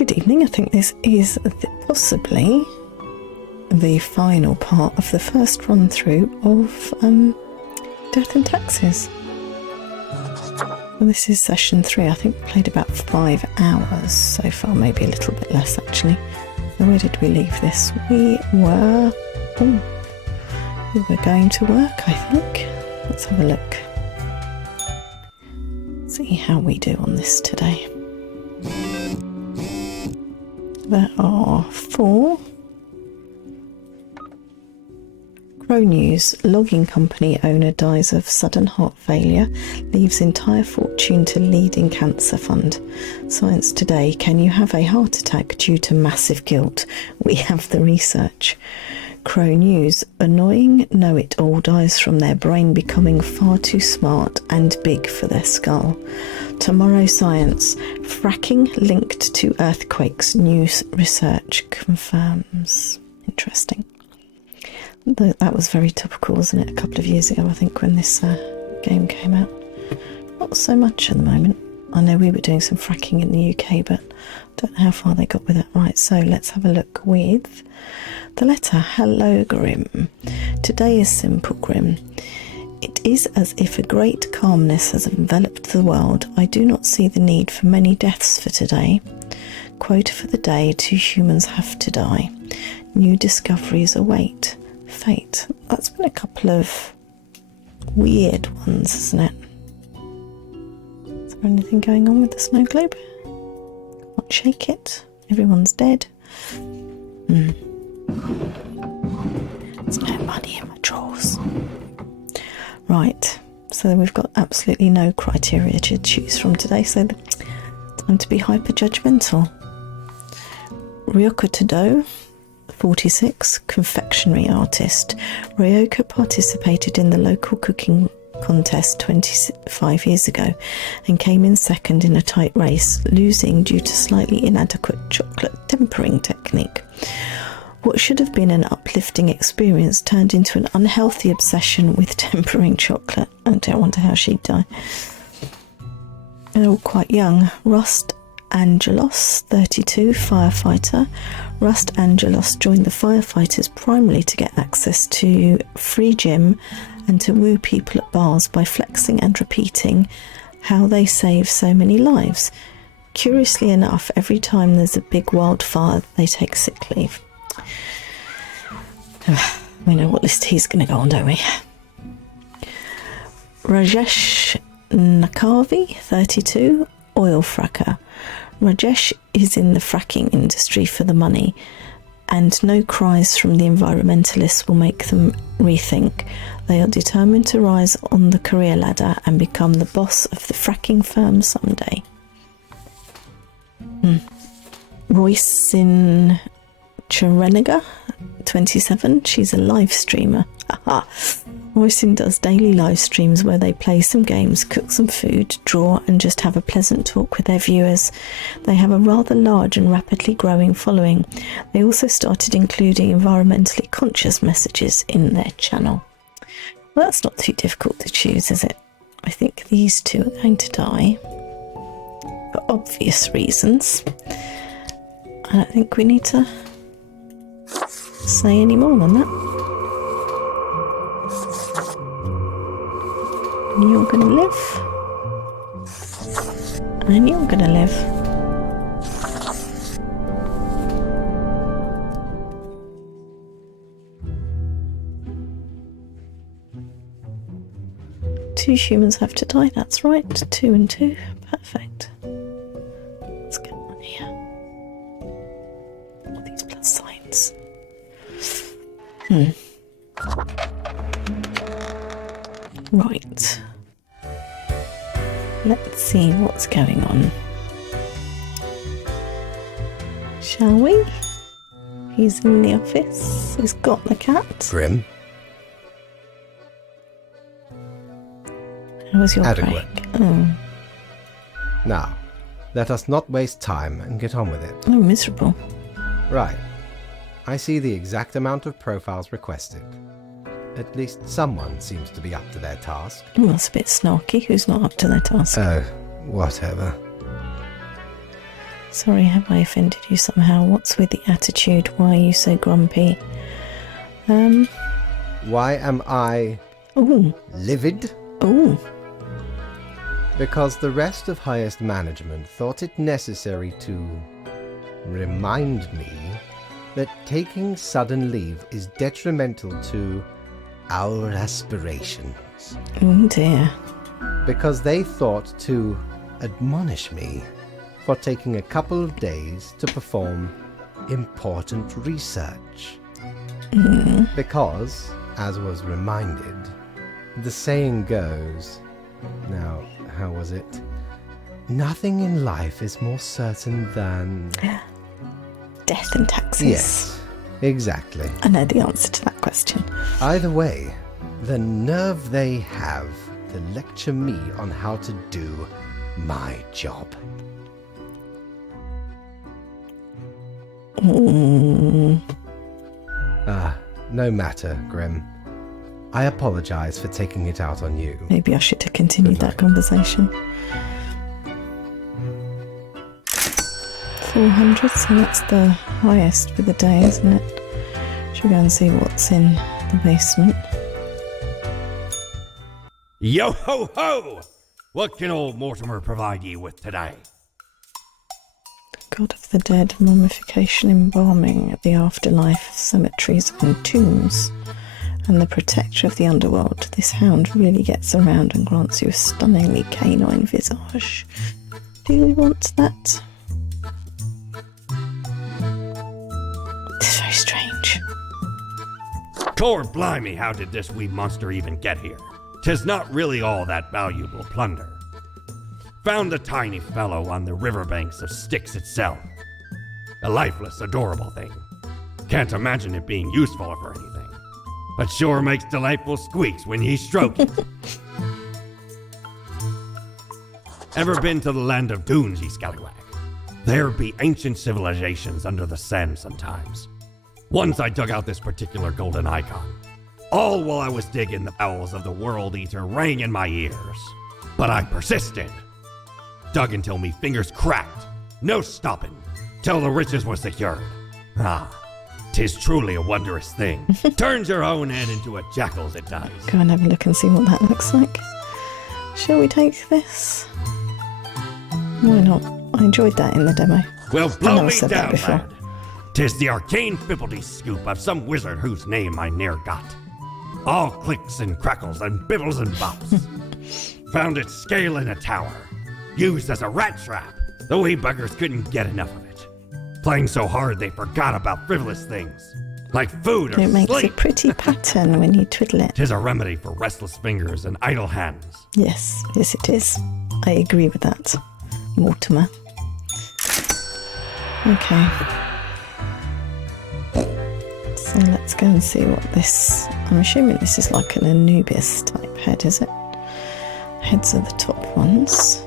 Good evening. I think this is possibly the final part of the first run through of Death and Taxes. Well, this is session 3. I think we played about 5 hours so far, maybe a little bit less actually. So where did we leave this? We were going to work, I think. Let's have a look. See how we do on this today. There are 4. Crow News. Logging company owner dies of sudden heart failure, leaves entire fortune to leading cancer fund. Science Today. Can you have a heart attack due to massive guilt? We have the research. Crow News. Annoying know-it-all dies from their brain becoming far too smart and big for their skull. Tomorrow Science. Fracking linked to earthquakes. New research confirms. Interesting. That was very topical, wasn't it? A couple of years ago, I think, when this game came out. Not so much at the moment. I know we were doing some fracking in the UK, but I don't know how far they got with that. Right, so let's have a look with the letter. Hello, Grim. Today is simple, Grim. It is as if a great calmness has enveloped the world. I do not see the need for many deaths for today. Quote for the day, 2 humans have to die. New discoveries await. Fate. That's been a couple of weird ones, isn't it? Is there anything going on with the snow globe? Can't shake it. Everyone's dead. There's no money in my drawers. Right, so we've got absolutely no criteria to choose from today, so time to be hyper-judgmental. Ryoko Tado, 46, confectionery artist. Ryoka participated in the local cooking contest 25 years ago and came in second in a tight race, losing due to slightly inadequate chocolate tempering technique. What should have been an uplifting experience turned into an unhealthy obsession with tempering chocolate. I don't wonder how she'd die. They're all quite young. Rust Angelos, 32, firefighter. Rust Angelos joined the firefighters primarily to get access to free gym and to woo people at bars by flexing and repeating how they save so many lives. Curiously enough, every time there's a big wildfire, they take sick leave. We know what list he's going to go on, don't we? Rajesh Nakavi, 32, oil fracker. Rajesh is in the fracking industry for the money, and no cries from the environmentalists will make them rethink. They are determined to rise on the career ladder and become the boss of the fracking firm someday. Royce in Cherenega, 27, she's a live streamer. Haha. Roycin does daily live streams where they play some games, cook some food, draw and just have a pleasant talk with their viewers. They have a rather large and rapidly growing following. They also started including environmentally conscious messages in their channel. Well, that's not too difficult to choose, is it? I think these 2 are going to die for obvious reasons. I don't think we need to say any more than that. You're gonna live, and you're gonna live. Two humans have to die, that's right. 2 and 2, perfect. Let's get on here. All these plus signs. Right. Let's see what's going on. Shall we? He's in the office. He's got the cat. Grim. How was your Adequate. break? Oh. Now, let us not waste time and get on with it. Oh, miserable. Right. I see the exact amount of profiles requested. At least someone seems to be up to their task. Oh, that's a bit snarky. Who's not up to their task? Oh, whatever. Sorry, have I offended you somehow? What's with the attitude? Why are you so grumpy? Why am I Oh, livid? oh. Because the rest of highest management thought it necessary to remind me that taking sudden leave is detrimental to our aspirations. Oh dear. Because they thought to admonish me for taking a couple of days to perform important research. Because, as was reminded, the saying goes, now, how was it? Nothing in life is more certain than... Death and taxes. Yes, exactly. I know the answer to that question. Either way, the nerve they have to lecture me on how to do my job. No matter, Grim. I apologize for taking it out on you. Maybe I should have continued that conversation. 400, so that's the highest for the day, isn't it? Should we go and see what's in the basement? Yo ho ho! What can old Mortimer provide ye with today? God of the dead, mummification, embalming, the afterlife, cemeteries and tombs, and the protector of the underworld. This hound really gets around and grants you a stunningly canine visage. Do you want that? It's very strange. Tor blimey, how did this wee monster even get here? 'Tis not really all that valuable plunder. Found the tiny fellow on the riverbanks of Styx itself. A lifeless, adorable thing. Can't imagine it being useful for anything. But sure makes delightful squeaks when ye stroke it. Ever been to the land of dunes, ye scallywag? There be ancient civilizations under the sand sometimes. Once I dug out this particular golden icon. All while I was digging, the bowels of the World Eater rang in my ears. But I persisted. Dug until me fingers cracked. No stopping. Till the riches were secured. Ah, 'tis truly a wondrous thing. Turns your own head into a jackal's, it does. Go and have a look and see what that looks like. Shall we take this? Why not? I enjoyed that in the demo. Well, I blow never me said that down, before. lad. 'Tis the arcane fibbledy scoop of some wizard whose name I ne'er got. All clicks and crackles and bibbles and bops. Found it scale in a tower. Used as a rat trap. The wee buggers couldn't get enough of it. Playing so hard they forgot about frivolous things. Like food or It makes sleep. a pretty pattern when you twiddle it. 'Tis a remedy for restless fingers and idle hands. Yes, yes it is. I agree with that, Mortimer. Okay. So let's go and see what this... I'm assuming this is like an Anubis type head, is it? Heads are the top ones.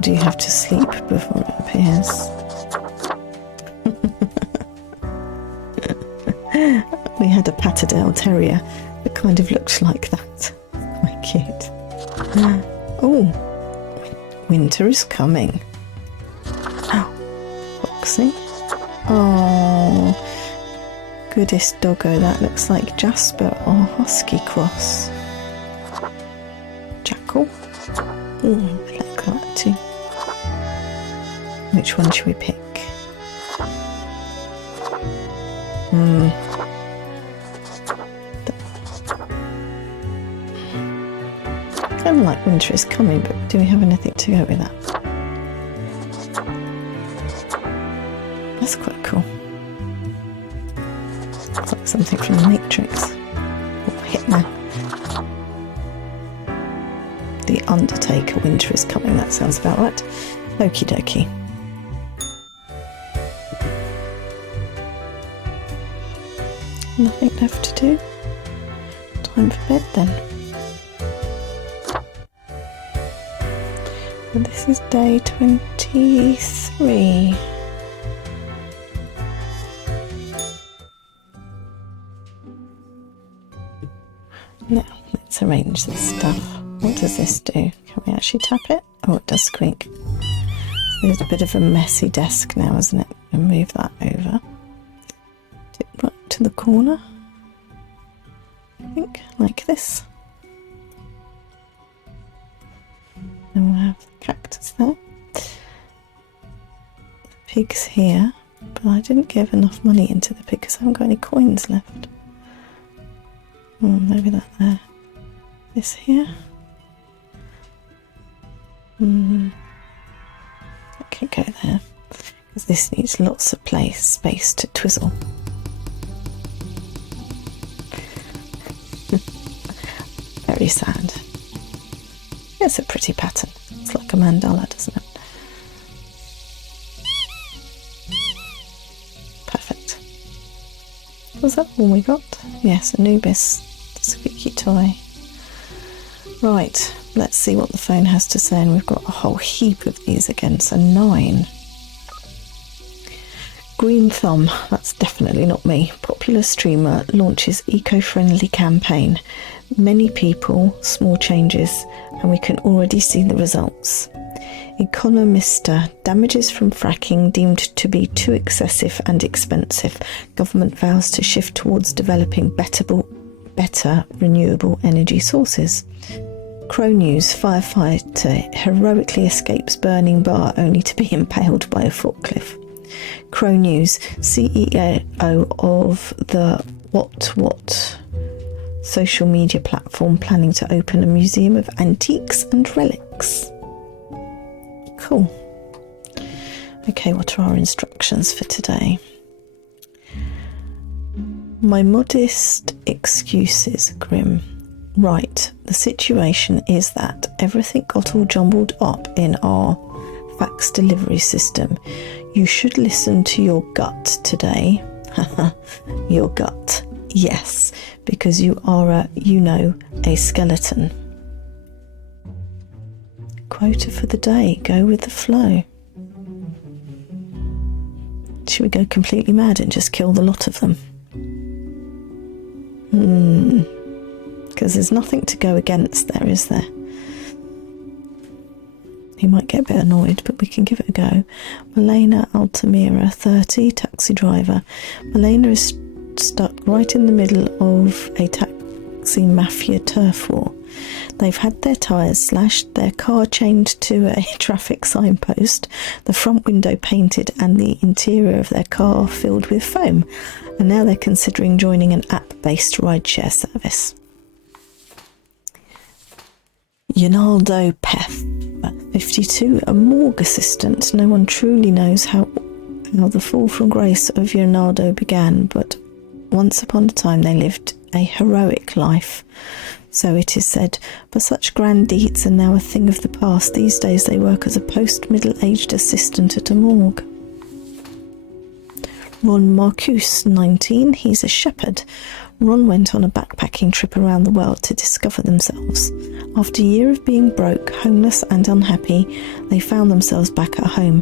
Do you have to sleep before it appears? We had a Patterdale Terrier that kind of looked like that. Quite cute. Oh, winter is coming. Oh, Foxy. Oh, goodest doggo, that looks like Jasper or Husky Cross. Jackal. Oh, I like that too. Which one should we pick? Kind of like winter is coming, but do we have anything to go with that? That's quite cool. Looks like something from the Matrix. Or Hitman. The Undertaker, winter is coming, that sounds about right. Okie dokie. Nothing left to do. Time for bed then. And this is day 23. Now, let's arrange this stuff. What does this do? Can we actually tap it? Oh, it does squeak. So There's a bit of a messy desk now, isn't it? I'll move that over. Dip right to the corner. I think, like this. And we'll have the cactus there. The pig's here, but I didn't give enough money into the pig because I haven't got any coins left. Maybe that there. This here. Okay, go there. Because this needs lots of space to twizzle. Very sad. It's a pretty pattern. It's like a mandala, doesn't it? Perfect. Was that all we got? Yes, Anubis, the squeaky toy. Right, let's see what the phone has to say, and we've got a whole heap of these again, so 9. Green Thumb, that's definitely not me. Popular streamer launches eco-friendly campaign. Many people, small changes, and we can already see the results. Economista, damages from fracking deemed to be too excessive and expensive. Government vows to shift towards developing better renewable energy sources. Crow News, firefighter heroically escapes burning bar only to be impaled by a forklift. Crow News, CEO of the What social media platform planning to open a museum of antiques and relics. Cool. Okay, what are our instructions for today? My modest excuses, Grim. Right, the situation is that everything got all jumbled up in our fax delivery system. You should listen to your gut today. Your gut. Yes, because you are a skeleton. Quota for the day. Go with the flow. Should we go completely mad and just kill the lot of them? Because there's nothing to go against there, is there? He might get a bit annoyed, but we can give it a go. Malena Altamira, 30, taxi driver. Malena is stuck right in the middle of a taxi mafia turf war. They've had their tyres slashed, their car chained to a traffic signpost, the front window painted and the interior of their car filled with foam. And now they're considering joining an app-based rideshare service. Yonaldo Peth, 52, a morgue assistant. No one truly knows how the fall from grace of Yonaldo began, but once upon a time they lived a heroic life. So it is said, but such grand deeds are now a thing of the past. These days they work as a post-middle-aged assistant at a morgue. Ron Marcus, 19, he's a shepherd. Ron went on a backpacking trip around the world to discover themselves. After a year of being broke, homeless and unhappy, they found themselves back at home,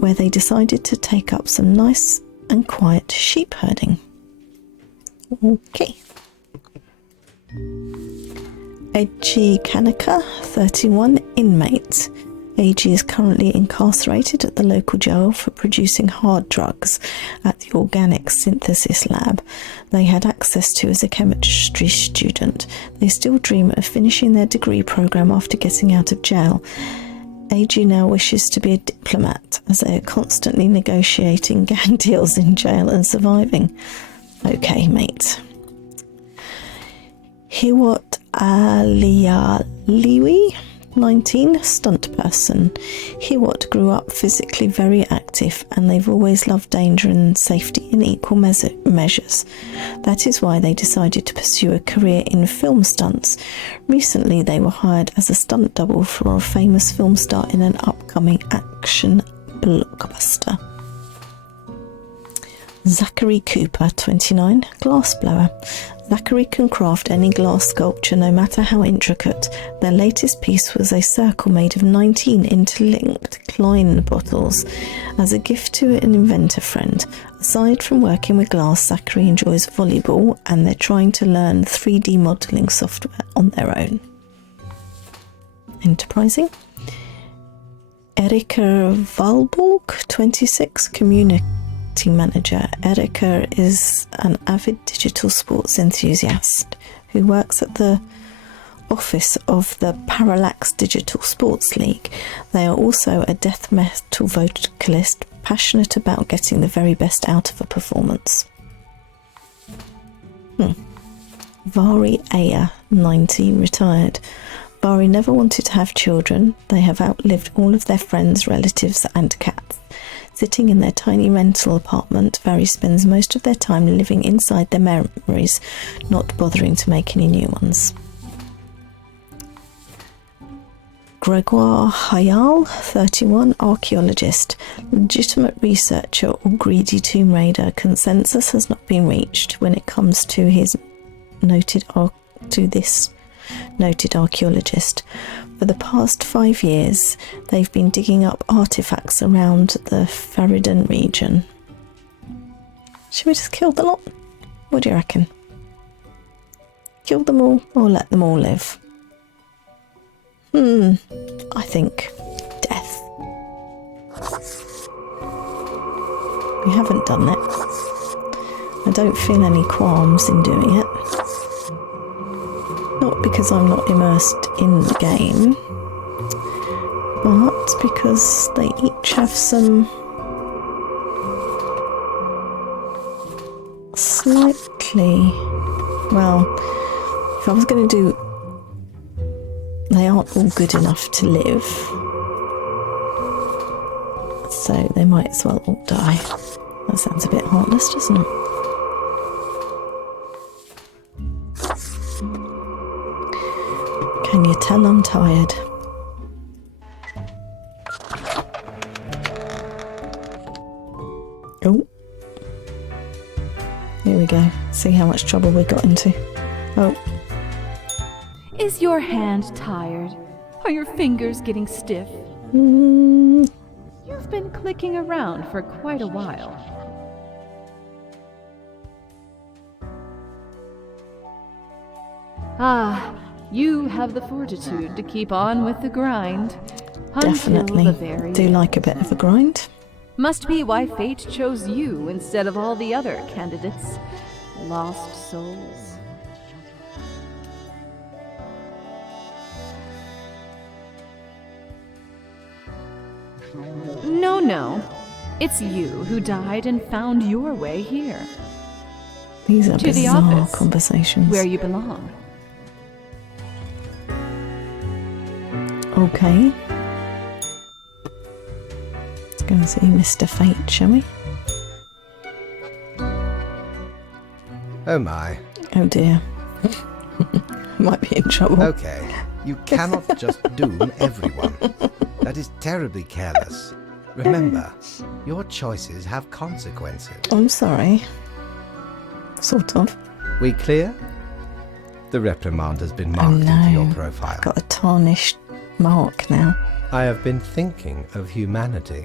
where they decided to take up some nice and quiet sheep herding. Okay. Eiji Kanaka, 31, inmate. Eiji is currently incarcerated at the local jail for producing hard drugs at the Organic Synthesis Lab they had access to as a chemistry student. They still dream of finishing their degree program after getting out of jail. Eiji now wishes to be a diplomat, as they are constantly negotiating gang deals in jail and surviving. Okay, mate. Hiwot Alialiwi, 19, stunt person. Hiwot grew up physically very active, and they've always loved danger and safety in equal measures. That is why they decided to pursue a career in film stunts. Recently they were hired as a stunt double for a famous film star in an upcoming action blockbuster. Zachary Cooper, 29, glassblower. Zachary can craft any glass sculpture, no matter how intricate. Their latest piece was a circle made of 19 interlinked Klein bottles as a gift to an inventor friend. Aside from working with glass, Zachary enjoys volleyball, and they're trying to learn 3D modelling software on their own. Enterprising. Erika Valborg, 26, community manager. Erika is an avid digital sports enthusiast who works at the office of the Parallax Digital Sports League. They are also a death metal vocalist, passionate about getting the very best out of a performance. Vari Aya, 90, retired. Vari never wanted to have children. They have outlived all of their friends, relatives and cats. Sitting in their tiny rental apartment, Vari spends most of their time living inside their memories, not bothering to make any new ones. Gregoire Hayal, 31, archaeologist, legitimate researcher or greedy tomb raider. Consensus has not been reached when it comes to this noted archaeologist. For the past 5 years, they've been digging up artifacts around the Faridan region. Should we just kill the lot? What do you reckon? Kill them all or let them all live? I think death. We haven't done it. I don't feel any qualms in doing it. Not because I'm not immersed in the game, but because they each have some slightly... Well, if I was going to do... They aren't all good enough to live, so they might as well all die. That sounds a bit heartless, doesn't it? Can you tell I'm tired? Oh. Here we go. See how much trouble we got into. Oh. Is your hand tired? Are your fingers getting stiff? Mm, You've been clicking around for quite a while. Ah, you have the fortitude to keep on with the grind. definitely. Until the very Do like a bit of a grind. Must be why fate chose you instead of all the other candidates. Lost souls. No. It's you who died and found your way here. These are To the bizarre office, conversations. where you belong. Okay. Let's go and see Mr. Fate, shall we? Oh my. Oh dear. Might be in trouble. Okay, you cannot just doom everyone. That is terribly careless. Remember, your choices have consequences. I'm sorry. Sort of. We clear? The reprimand has been Oh marked into your no. profile. Got a tarnished mark now. I have been thinking of humanity,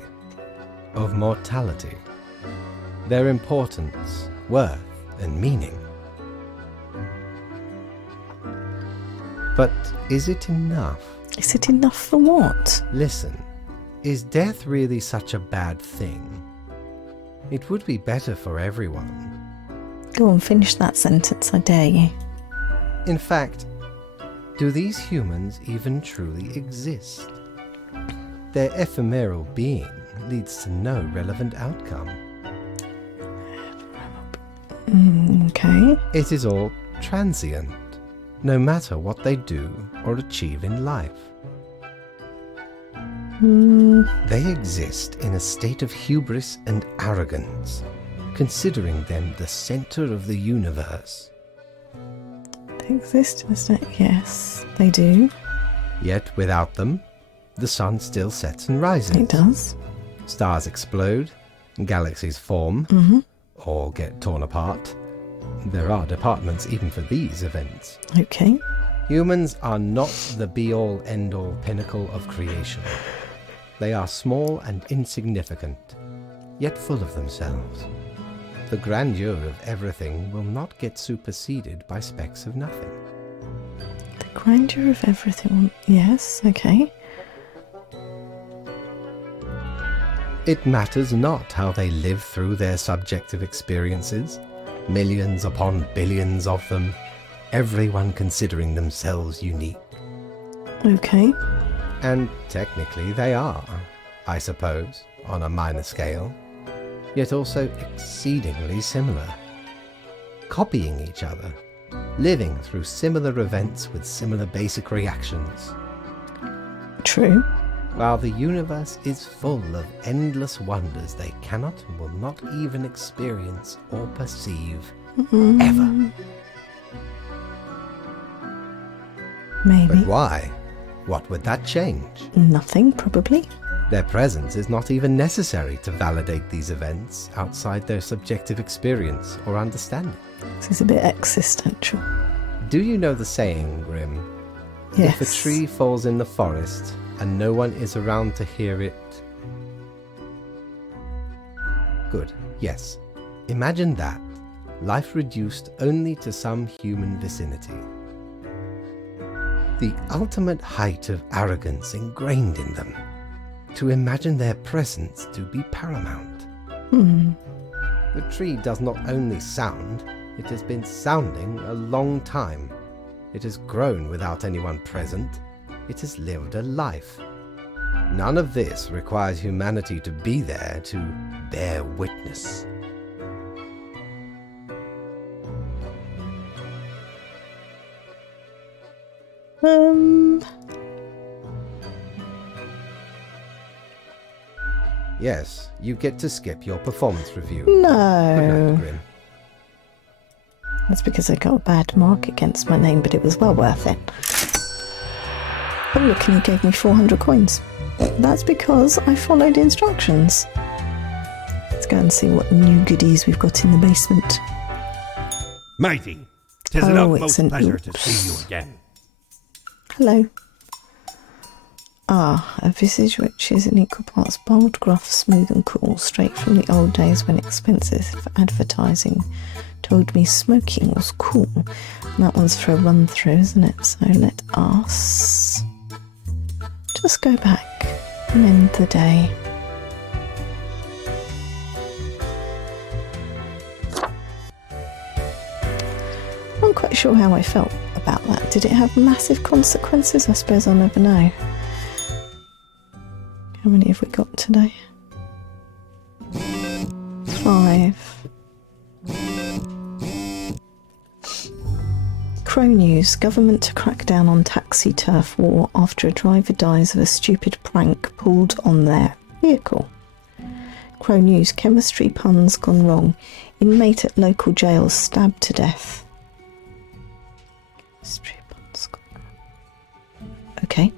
of mortality, their importance, worth, and meaning. But is it enough? Is it enough for what? Listen, is death really such a bad thing? It would be better for everyone. Go on, finish that sentence, I dare you. In fact, do these humans even truly exist? Their ephemeral being leads to no relevant outcome. Okay. It is all transient, no matter what they do or achieve in life. They exist in a state of hubris and arrogance, considering them the center of the universe. They exist in a state. Yes, they do. Yet without them, the sun still sets and rises. It does. Stars explode, galaxies form, or get torn apart. There are departments even for these events. Okay. Humans are not the be-all, end-all pinnacle of creation. They are small and insignificant, yet full of themselves. The grandeur of everything will not get superseded by specks of nothing. The grandeur of everything. Yes, okay. It matters not how they live through their subjective experiences, millions upon billions of them, everyone considering themselves unique. Okay. And technically they are, I suppose, on a minor scale, yet also exceedingly similar. Copying each other, living through similar events with similar basic reactions. True. While the universe is full of endless wonders they cannot and will not even experience or perceive, ever. Maybe. But why? What would that change? Nothing, probably. Their presence is not even necessary to validate these events outside their subjective experience or understanding. This is a bit existential. Do you know the saying, Grim? Yes. If a tree falls in the forest and no one is around to hear it... Good, yes. Imagine that. Life reduced only to some human vicinity. The ultimate height of arrogance ingrained in them. To imagine their presence to be paramount. The tree does not only sound, it has been sounding a long time. It has grown without anyone present. It has lived a life. None of this requires humanity to be there to bear witness. Yes, you get to skip your performance review. Good No. night, Grim. That's because I got a bad mark against my name, but it was well worth it. Oh, look, and you gave me 400 coins. That's because I followed instructions. Let's go and see what new goodies we've got in the basement. Matey, 'tis an Oh, utmost it's an pleasure to oops. see you again. Hello. Ah, a visage which is in equal parts bold, gruff, smooth and cool, straight from the old days when expensive advertising told me smoking was cool. And that one's for a run through, isn't it? So let us just go back and end the day. I'm not quite sure how I felt about that. Did it have massive consequences? I suppose I'll never know. How many have we got today? 5. Crow News. Government to crack down on taxi turf war after a driver dies of a stupid prank pulled on their vehicle. Crow News. Chemistry puns gone wrong. Inmate at local jail stabbed to death. Chemistry puns gone wrong. Okay.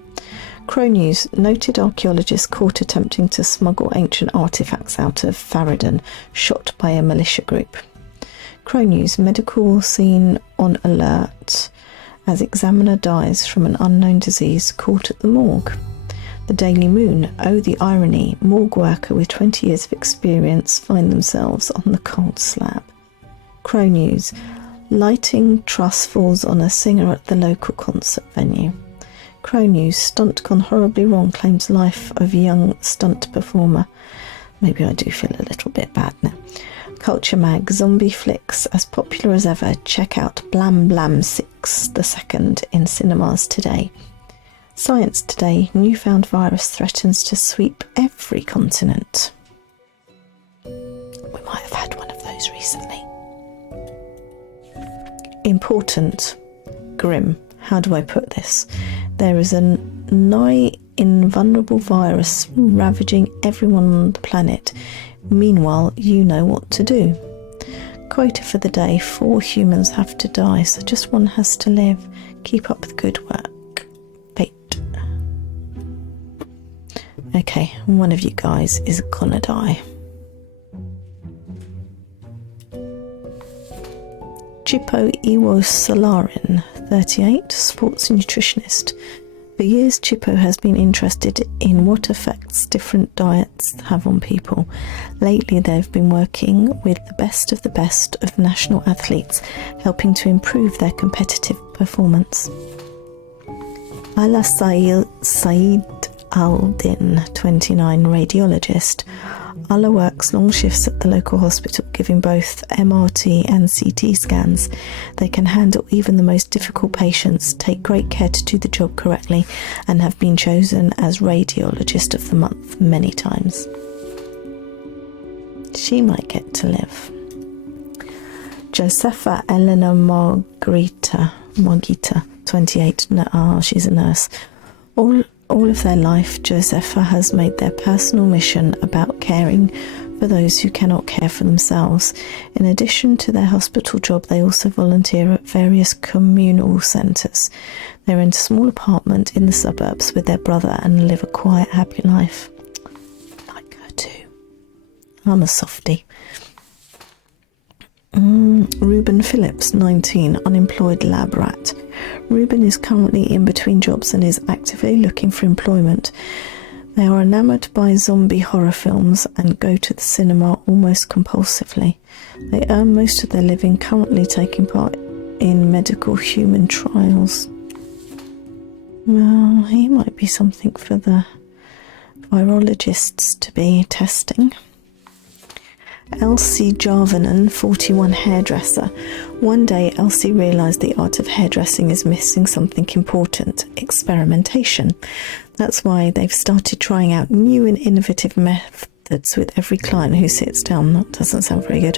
Crow News. Noted archaeologist caught attempting to smuggle ancient artefacts out of Faradon, shot by a militia group. Crow News. Medical scene on alert as examiner dies from an unknown disease caught at the morgue. The Daily Moon. Oh, the irony. Morgue worker with 20 years of experience find themselves on the cold slab. Crow News. Lighting truss falls on a singer at the local concert venue. Crow News. Stunt gone horribly wrong claims life of young stunt performer. Maybe I do feel a little bit bad now. Culture Mag. Zombie flicks as popular as ever. Check out Blam Blam 6 the 2nd in cinemas today. Science Today. Newfound virus threatens to sweep every continent. We might have had one of those recently. Important. Grim. How do I put this? There is a nigh invulnerable virus ravaging everyone on the planet. Meanwhile, you know what to do. Quota for the day. 4 humans have to die, so just one has to live. Keep up the good work. Fate. Okay, one of you guys is gonna die. Chippo Iwo Solarin, 38, sports nutritionist. For years, Chippo has been interested in what effects different diets have on people. Lately, they've been working with the best of national athletes, helping to improve their competitive performance. Ala Said Aldin, 29, radiologist. Ulla works long shifts at the local hospital, giving both MRT and CT scans. They can handle even the most difficult patients, take great care to do the job correctly, and have been chosen as Radiologist of the Month many times. She might get to live. Josefa Elena Margita, 28. She's a nurse. All of their life, Josefa has made their personal mission about caring for those who cannot care for themselves. In addition to their hospital job, they also volunteer at various communal centres. They rent a small apartment in the suburbs with their brother and live a quiet, happy life. I like her too. I'm a softie. Ruben Phillips, 19, unemployed lab rat. Ruben is currently in between jobs and is actively looking for employment. They are enamoured by zombie horror films and go to the cinema almost compulsively. They earn most of their living currently taking part in medical human trials. Well, he might be something for the virologists to be testing. Elsie Jarvanen, 41, hairdresser. One day, Elsie realised the art of hairdressing is missing something important: experimentation. That's why they've started trying out new and innovative methods with every client who sits down. That doesn't sound very good.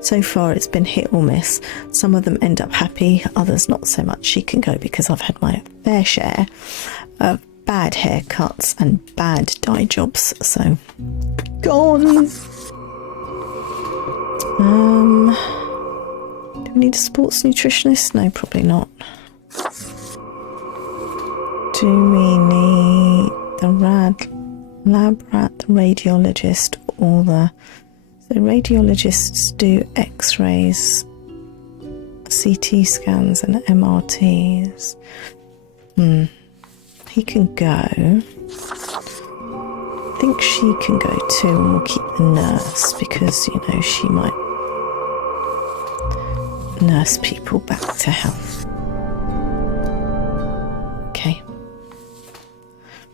So far, it's been hit or miss. Some of them end up happy, others not so much. She can go because I've had my fair share of bad haircuts and bad dye jobs. So, gone. Do we need a sports nutritionist? No, probably not. Do we need the lab rat, the radiologist, or the radiologists do x-rays, CT scans and MRTs. He can go. I think she can go too, and we'll keep the nurse because, she might nurse people back to health. Okay.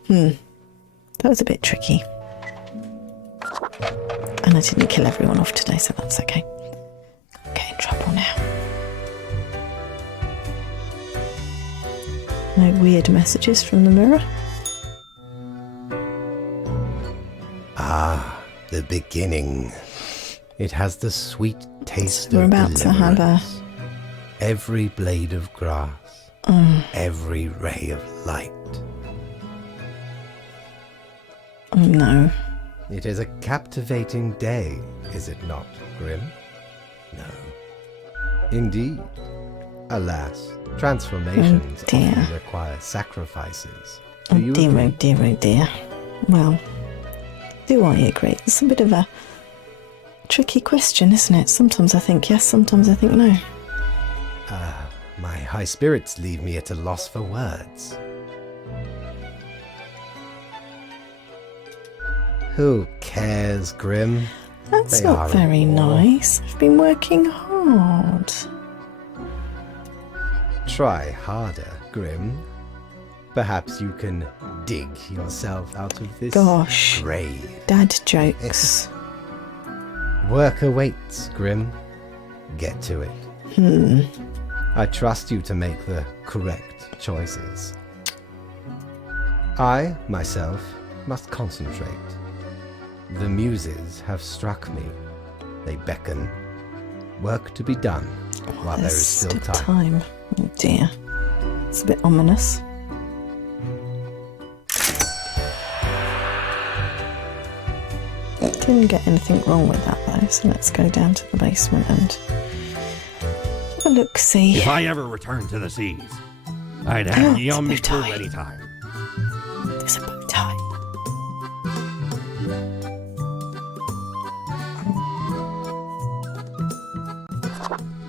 That was a bit tricky. And I didn't kill everyone off today, so that's okay. I'll get in trouble now. No weird messages from the mirror. The beginning. It has the sweet taste We're of about to have a... every blade of grass, every ray of light. Oh no. It is a captivating day, is it not, Grim? No. Indeed. Alas, transformations often require sacrifices. Do you agree? Oh dear. Well, do I agree? It's a bit of a tricky question, isn't it? Sometimes I think yes, sometimes I think no. My high spirits leave me at a loss for words. Who cares, Grim? That's not very nice. I've been working hard. Try harder, Grim. Perhaps you can dig yourself out of this grave. Dad jokes. Work awaits, Grim. Get to it. I trust you to make the correct choices. I, myself, must concentrate. The muses have struck me. They beckon. Work to be done while there is still time. Oh dear. It's a bit ominous. Didn't get anything wrong with that though, so let's go down to the basement and have a look-see. If I ever return to the seas, I'd have ye on me crew any time. There's a bow tie.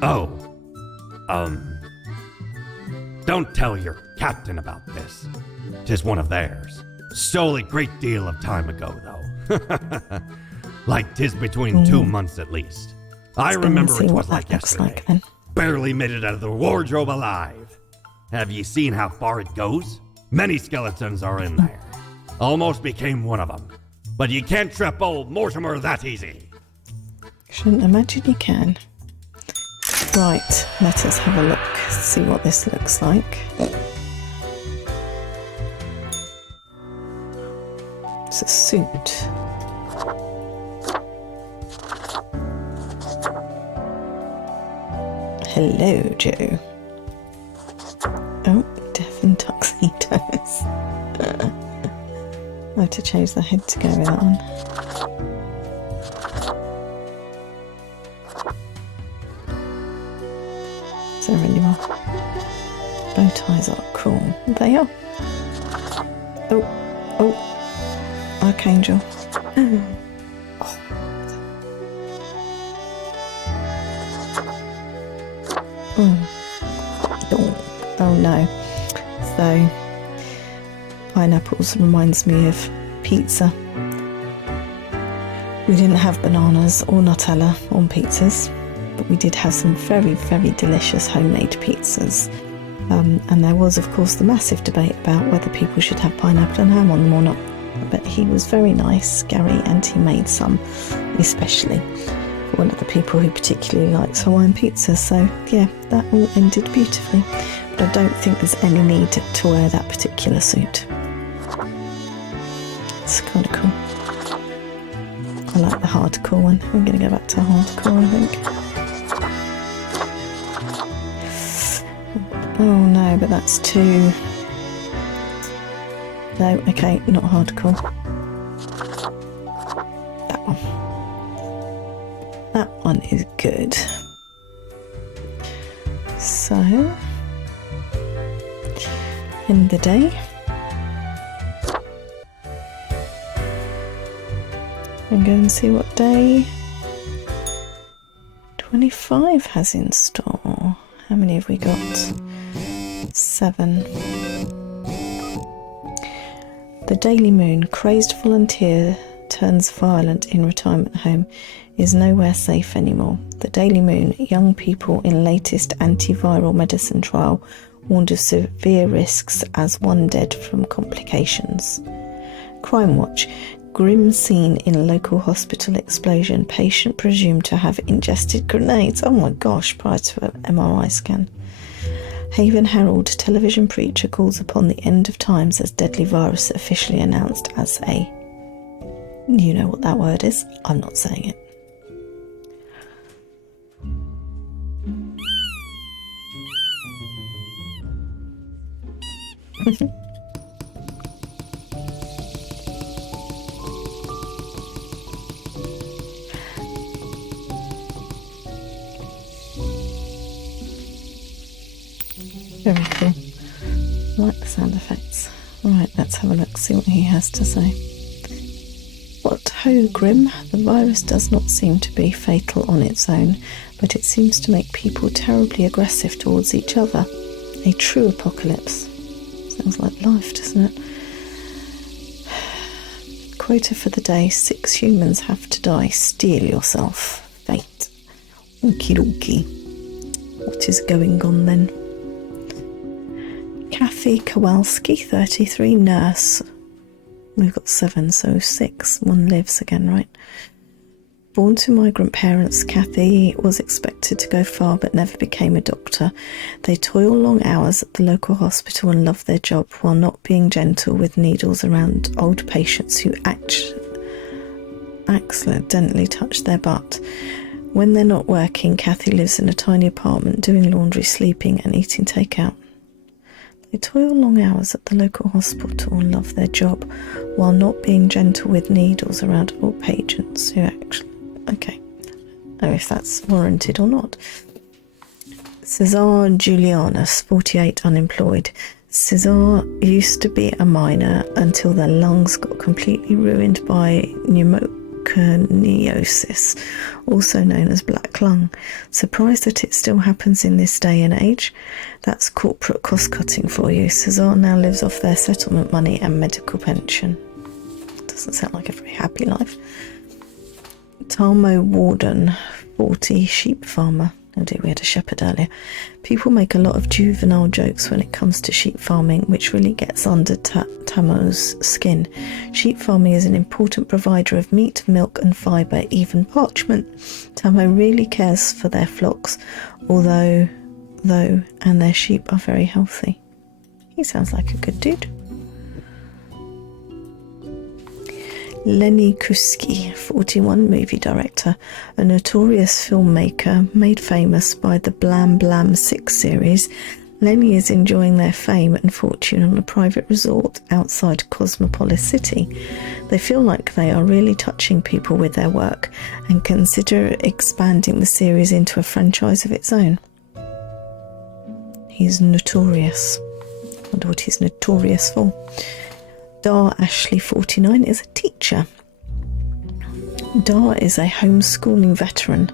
Oh, don't tell your captain about this. 'Tis one of theirs. Stole a great deal of time ago, though. Like 'tis between 2 months at least. I remember it was like yesterday. Barely made it out of the wardrobe alive. Have ye seen how far it goes? Many skeletons are in there. Almost became one of them. But you can't trip old Mortimer that easy. Shouldn't imagine you can. Right, let us have a look, see what this looks like. It's a suit. Hello, Joe. Oh, death and tuxedos. I have to change the head to go with that one. Is there any more? Bow ties are cool. They are. Oh, Archangel. Oh no. So, pineapples reminds me of pizza. We didn't have bananas or Nutella on pizzas, but we did have some very, very delicious homemade pizzas. And there was, of course, the massive debate about whether people should have pineapple and ham on them or not. But he was very nice, Gary, and he made some, especially for one of the people who particularly likes Hawaiian pizza. So, yeah, that all ended beautifully. But I don't think there's any need to wear that particular suit. It's kind of cool. I like the hardcore one. I'm going to go back to hardcore, I think. Oh no, but that's too... No, okay, not hardcore. That one. That one is good. So, in the day, and go and see what day 25 has in store. How many have we got? 7. The Daily Moon, crazed volunteer turns violent in retirement home, is nowhere safe anymore. The Daily Moon, young people in latest antiviral medicine trial warned of severe risks as one dead from complications. Crime Watch, grim scene in local hospital explosion, patient presumed to have ingested grenades. Oh my gosh, prior to an MRI scan. Haven Herald, television preacher calls upon the end of times as deadly virus officially announced as a... You know what that word is. I'm not saying it. Very cool. I like the sound effects. Right, let's have a look, see what he has to say. What ho, Grim? The virus does not seem to be fatal on its own, but it seems to make people terribly aggressive towards each other. A true apocalypse. Sounds like life, doesn't it? Quota for the day, 6 humans have to die. Steel yourself. Fate. Okie dokie. What is going on then? Kathy Kowalski, 33, nurse. We've got 7, so 6. 1 lives again, right? Born to migrant parents, Kathy was expected to go far but never became a doctor. They toil long hours at the local hospital and love their job while not being gentle with needles around old patients who accidentally touch their butt. When they're not working, Kathy lives in a tiny apartment doing laundry, sleeping and eating takeout. They toil long hours at the local hospital and love their job while not being gentle with needles around old patients who actually... Okay, I don't know if that's warranted or not. Cesar Julianus, 48, unemployed. Cesar used to be a miner until their lungs got completely ruined by pneumoconiosis, also known as black lung. Surprised that it still happens in this day and age? That's corporate cost-cutting for you. Cesar now lives off their settlement money and medical pension. Doesn't sound like a very happy life. Talmo Warden, 40, sheep farmer. Oh dear, we had a shepherd earlier. People make a lot of juvenile jokes when it comes to sheep farming, which really gets under Tamo's skin. Sheep farming is an important provider of meat, milk and fibre, even parchment. Tamo really cares for their flocks, though and their sheep are very healthy. He sounds like a good dude. Lenny Kuski, 41, movie director, a notorious filmmaker made famous by the Blam Blam 6 series. Lenny is enjoying their fame and fortune on a private resort outside Cosmopolis City. They feel like they are really touching people with their work and consider expanding the series into a franchise of its own. He's notorious. I wonder what he's notorious for. Dar Ashley, 49, is a teacher. Dar is a homeschooling veteran,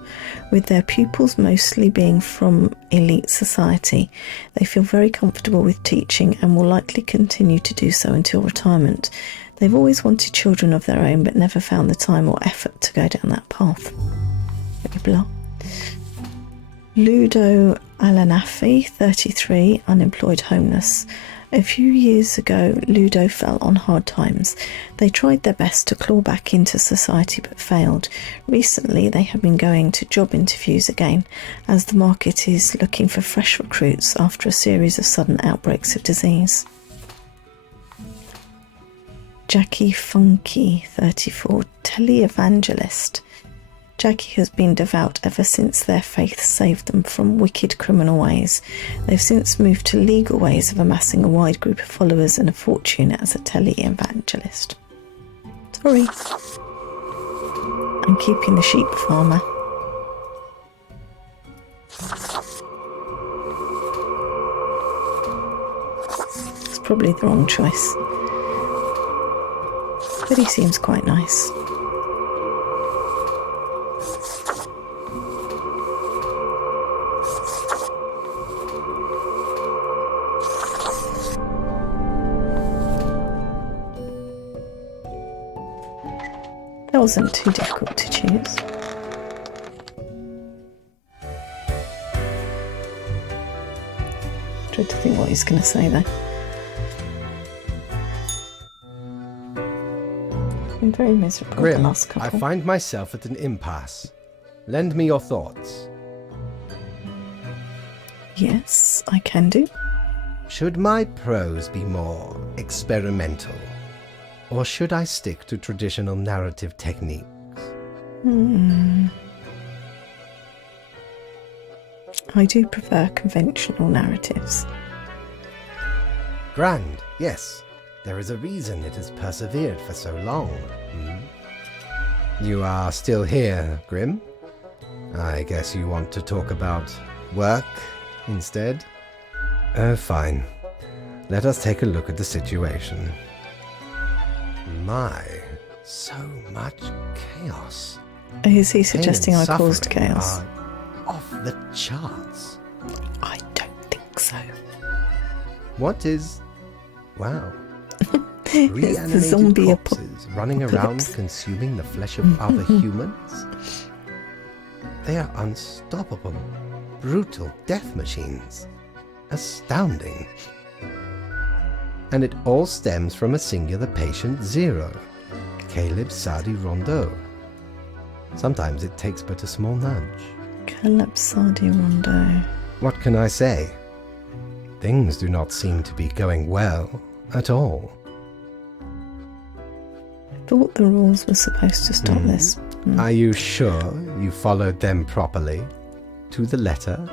with their pupils mostly being from elite society. They feel very comfortable with teaching and will likely continue to do so until retirement. They've always wanted children of their own, but never found the time or effort to go down that path. Blah. Ludo Alanafi, 33, unemployed homeless. A few years ago, Ludo fell on hard times. They tried their best to claw back into society but failed. Recently, they have been going to job interviews again, as the market is looking for fresh recruits after a series of sudden outbreaks of disease. Jackie Funky, 34, televangelist. Jackie has been devout ever since their faith saved them from wicked criminal ways. They've since moved to legal ways of amassing a wide group of followers and a fortune as a televangelist. Sorry. I'm keeping the sheep farmer. It's probably the wrong choice. But he seems quite nice. That wasn't too difficult to choose. Tried to think what he's going to say there. Been very miserable the Grim, last couple. I find myself at an impasse. Lend me your thoughts. Yes, I can do. Should my prose be more experimental? Or should I stick to traditional narrative techniques? I do prefer conventional narratives. Grand, yes. There is a reason it has persevered for so long. You are still here, Grim? I guess you want to talk about work instead? Oh, fine. Let us take a look at the situation. My, so much chaos. Is he suggesting I caused Suffering chaos? are off the charts. I don't think so. What is... Wow. It's the Reanimated zombie corpses running around consuming the flesh of other humans? They are unstoppable, brutal death machines. Astounding. And it all stems from a singular patient zero, Caleb Sadi Rondeau. Sometimes it takes but a small nudge. Caleb Sadi Rondeau. What can I say? Things do not seem to be going well at all. I thought the rules were supposed to stop this. Are you sure you followed them properly? To the letter?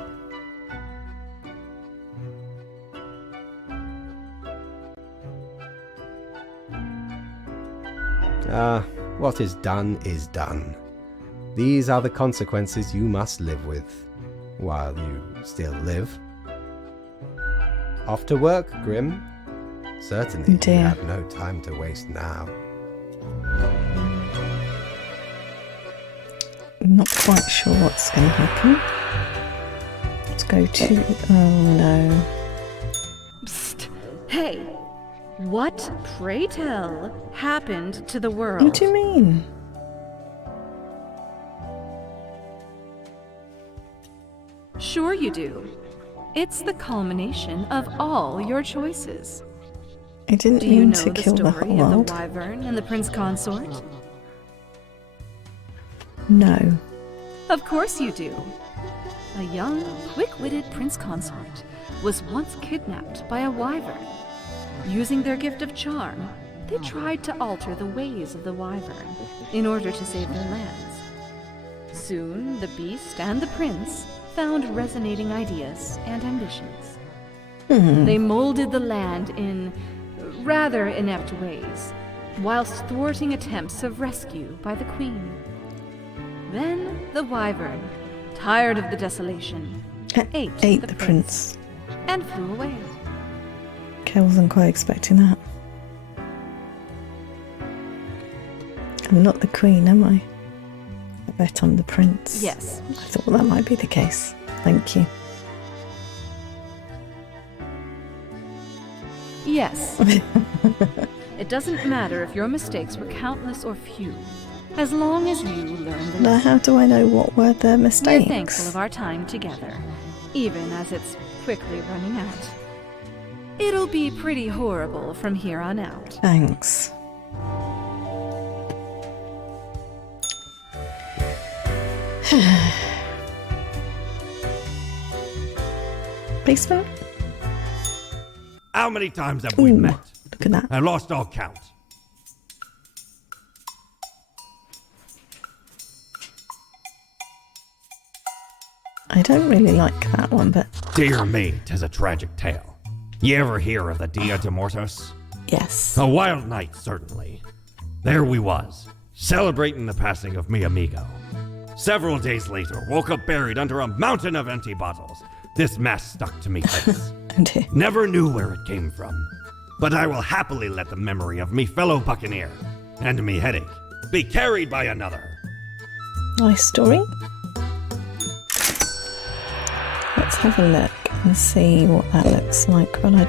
What is done. These are the consequences you must live with, while you still live. Off to work, Grim. Certainly you have no time to waste now. Not quite sure what's going to happen. Let's go to... Oh no. Psst. Hey! What, pray tell, happened to the world? What do you mean? you do. It's the culmination of all your choices. I didn't Do you mean know to the kill the story whole of the world. wyvern and the prince consort? No. Of course you do. A young, quick-witted prince consort was once kidnapped by a wyvern. Using their gift of charm, they tried to alter the ways of the wyvern in order to save their lands. Soon, the beast and the prince found resonating ideas and ambitions. They molded the land in rather inept ways, whilst thwarting attempts of rescue by the queen. Then the wyvern, tired of the desolation, ate the prince. and flew away. Okay, I wasn't quite expecting that. I'm not the queen, am I? I bet I'm the prince. Yes. I thought that might be the case. Thank you. Yes. It doesn't matter if your mistakes were countless or few, as long as you learn the Now, lesson. how do I know what were the mistakes? We're thankful of our time together, even as it's quickly running out. It'll be pretty horrible from here on out. Thanks. Basement? How many times have we Ooh, met? look at that. I lost all count. I don't really like that one, but Dear me, 'tis a tragic tale. You ever hear of the Dia de Mortos? yes. A wild night, certainly. There we was, celebrating the passing of mi amigo. Several days later, woke up buried under a mountain of empty bottles. This mess stuck to me face. Oh dear. Never knew where it came from. But I will happily let the memory of me fellow buccaneer and me headache be carried by another. Nice story. Let's have a look and see what that looks like. But I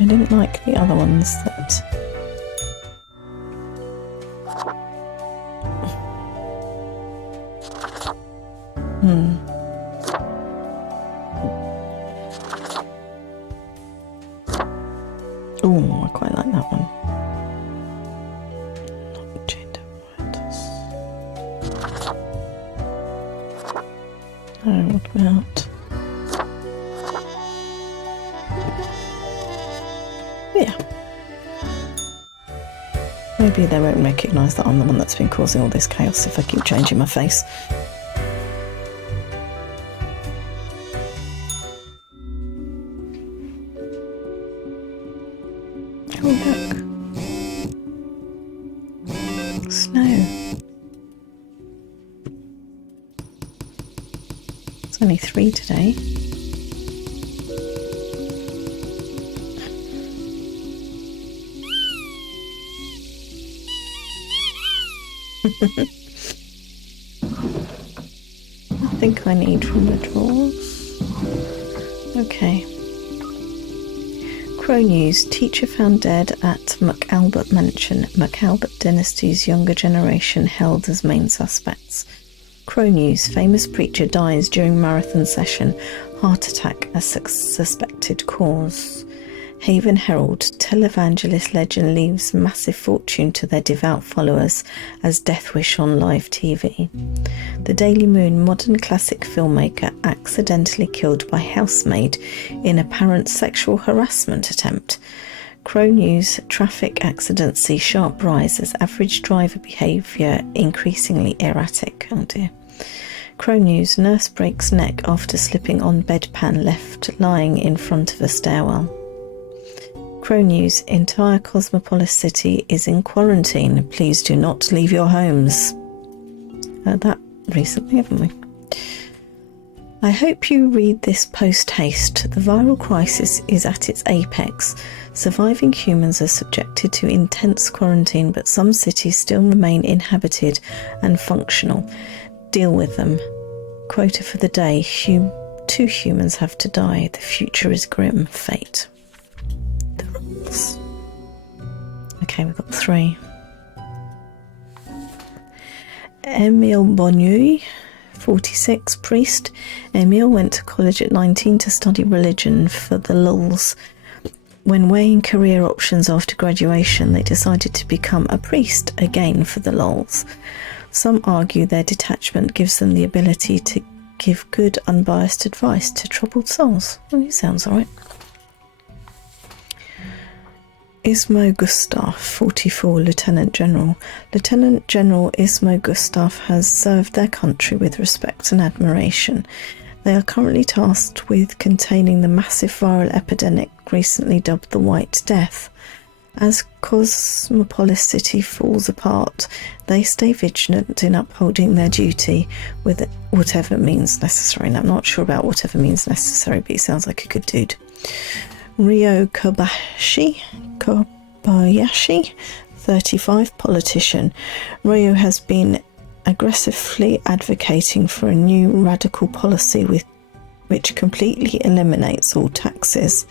didn't like the other ones that... Oh, I quite like that one. Not gender writers. Oh, what about... Yeah. Maybe they won't recognise that I'm the one that's been causing all this chaos if I keep changing my face. Oh, look. Snow. It's only 3 today. I think I need from the drawers. Okay. Crow News. Teacher found dead at McAlbert Mansion. McAlbert dynasty's younger generation held as main suspects. Crow News. Famous preacher dies during marathon session. Heart attack as suspected cause. Haven Herald. Televangelist legend leaves massive fortune to their devout followers as death wish on live TV. The Daily Moon. Modern classic filmmaker accidentally killed by housemaid in apparent sexual harassment attempt. Crow News. Traffic accidents see sharp rise as average driver behaviour increasingly erratic. Oh dear. Crow News. Nurse breaks neck after slipping on bedpan left lying in front of a stairwell. Crow News. Entire Cosmopolis city is in quarantine. Please do not leave your homes. Heard that recently, haven't we? I hope you read this post-haste. The viral crisis is at its apex. Surviving humans are subjected to intense quarantine, but some cities still remain inhabited and functional. Deal with them. Quota for the day. 2 humans have to die. The future is grim. Fate. The rules. Okay, we've got 3. Emile Bonnuy 46, priest. Emil went to college at 19 to study religion for the lulz. When weighing career options after graduation, they decided to become a priest, again for the lulz. Some argue their detachment gives them the ability to give good, unbiased advice to troubled souls. Well, he sounds alright. Ismo Gustav, 44, Lieutenant General. Lieutenant General Ismo Gustav has served their country with respect and admiration. They are currently tasked with containing the massive viral epidemic recently dubbed the White Death. As Cosmopolis City falls apart, they stay vigilant in upholding their duty with whatever means necessary. And I'm not sure about whatever means necessary, but he sounds like a good dude. Ryo Kobayashi, 35, politician. Ryo has been aggressively advocating for a new radical policy which completely eliminates all taxes.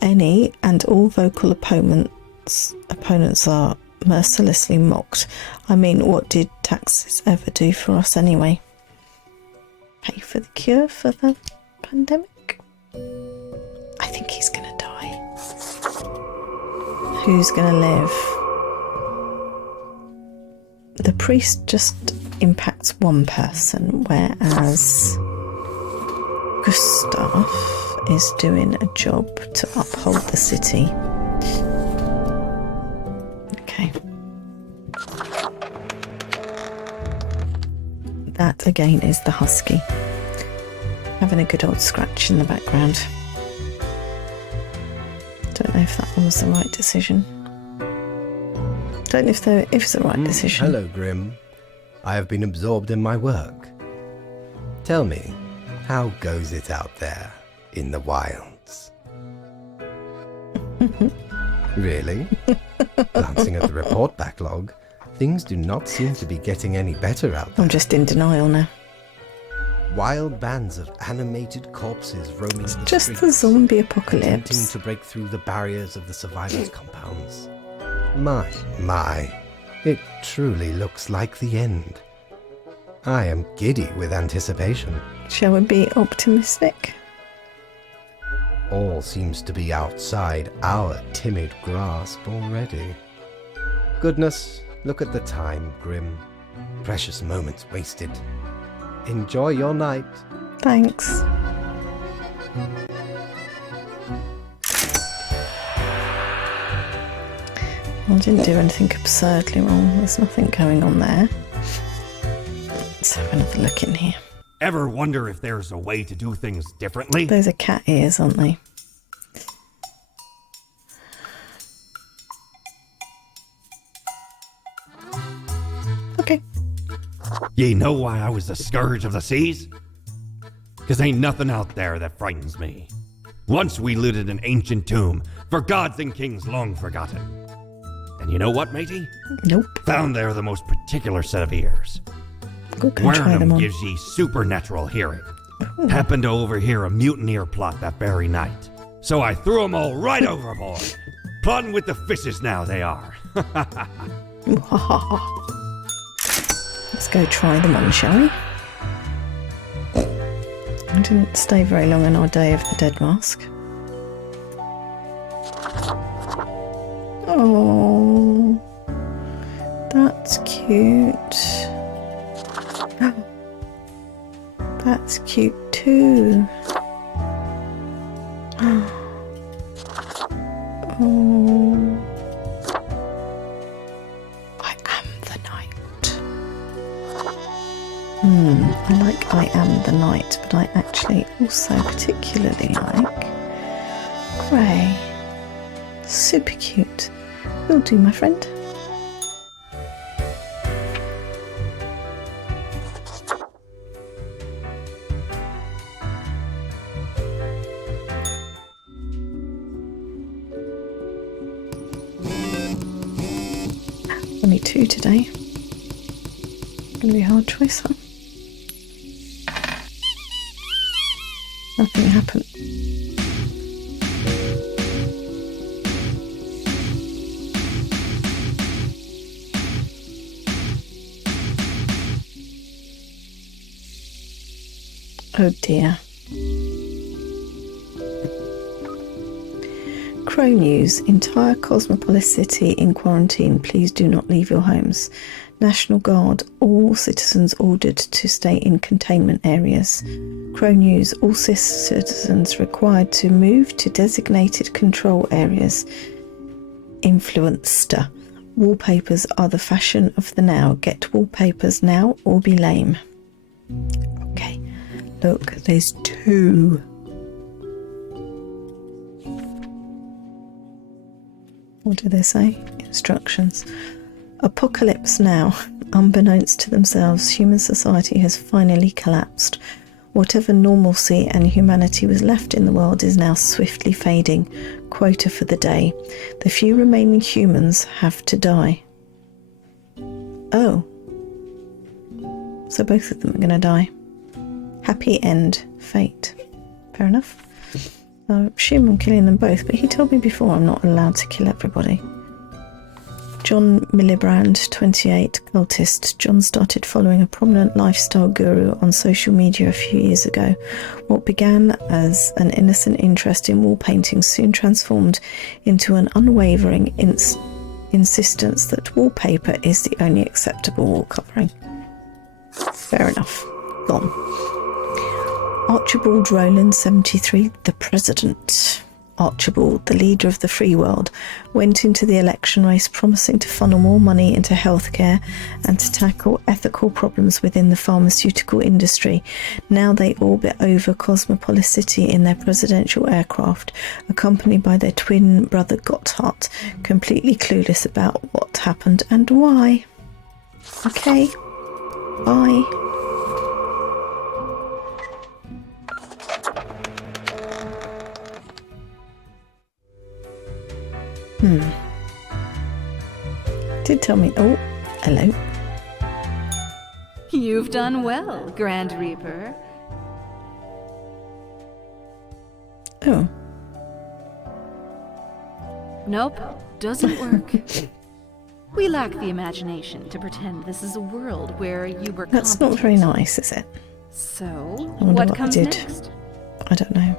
Any and all vocal opponents are mercilessly mocked. I mean, what did taxes ever do for us anyway? Pay for the cure for the pandemic? I think he's going to die. Who's going to live? The priest just impacts one person, whereas Gustav is doing a job to uphold the city. Okay. That again is the husky. Having a good old scratch in the background. Don't know if that was the right decision. Don't know if it's the right decision. Hello, Grim. I have been absorbed in my work. Tell me, how goes it out there in the wilds? Really? Glancing at the report backlog, things do not seem to be getting any better out there. I'm just in denial now. Wild bands of animated corpses roaming the Just streets, the zombie attempting apocalypse. to break through the barriers of the survivors' compounds. My, it truly looks like the end. I am giddy with anticipation. Shall we be optimistic? All seems to be outside our timid grasp already. Goodness, look at the time, Grim. Precious moments wasted. Enjoy your night. Thanks. I didn't do anything absurdly wrong. There's nothing going on there. Let's have another look in here. Ever wonder if there's a way to do things differently? Those are cat ears, aren't they? Okay. Ye know why I was the scourge of the seas? 'Cause ain't nothing out there that frightens me. Once we looted an ancient tomb for gods and kings long forgotten. And you know what, matey? Nope. Found there the most particular set of ears. Go try Wearing them them on. gives ye supernatural hearing. Happened to overhear a mutineer plot that very night. So I threw 'em all right overboard. Plotting with the fishes now they are. Let's go try them on, shall we? I didn't stay very long in our Day of the Dead mask. Oh, that's cute. That's cute too. Oh, I am the night. I like I am the night, but I actually also particularly like grey. Super cute. Will do, my friend. Only 2 today. Gonna be a hard choice, huh? Nothing happened. Oh dear. Crow News. Entire Cosmopolis city in quarantine. Please do not leave your homes. National Guard. All citizens ordered to stay in containment areas. Crow News. All citizens required to move to designated control areas. Influencer. Wallpapers are the fashion of the now. Get wallpapers now or be lame. Okay. Look, there's 2. What do they say? Instructions. Apocalypse now. Unbeknownst to themselves, human society has finally collapsed. Whatever normalcy and humanity was left in the world is now swiftly fading. Quota for the day. The few remaining humans have to die. Oh. So both of them are going to die. Happy end. Fate. Fair enough. I assume I'm killing them both, but he told me before I'm not allowed to kill everybody. John Millibrand, 28, cultist. John started following a prominent lifestyle guru on social media a few years ago. What began as an innocent interest in wall painting soon transformed into an unwavering insistence that wallpaper is the only acceptable wall covering. Fair enough. Gone. Archibald Rowland, 73, the president. Archibald, the leader of the free world, went into the election race promising to funnel more money into healthcare and to tackle ethical problems within the pharmaceutical industry. Now they orbit over Cosmopolis City in their presidential aircraft, accompanied by their twin brother Gotthard, completely clueless about what happened and why. Okay, bye. Did tell me. Oh, hello. You've done well, Grand Reaper. Oh. Nope, doesn't work. We lack the imagination to pretend this is a world where you were That's not very nice, is it? So, I wonder what what I comes did. next? I don't know.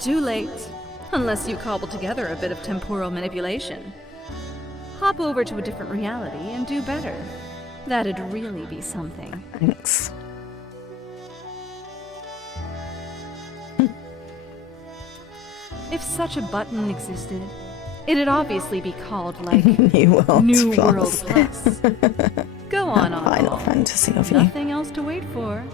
Too late. Unless you cobble together a bit of temporal manipulation. Hop over to a different reality and do better. That'd really be something. Thanks. If such a button existed, it'd obviously be called, like, New World New Plus. World Plus. Go on, Final Oddball. fantasy of you. Nothing else to wait for.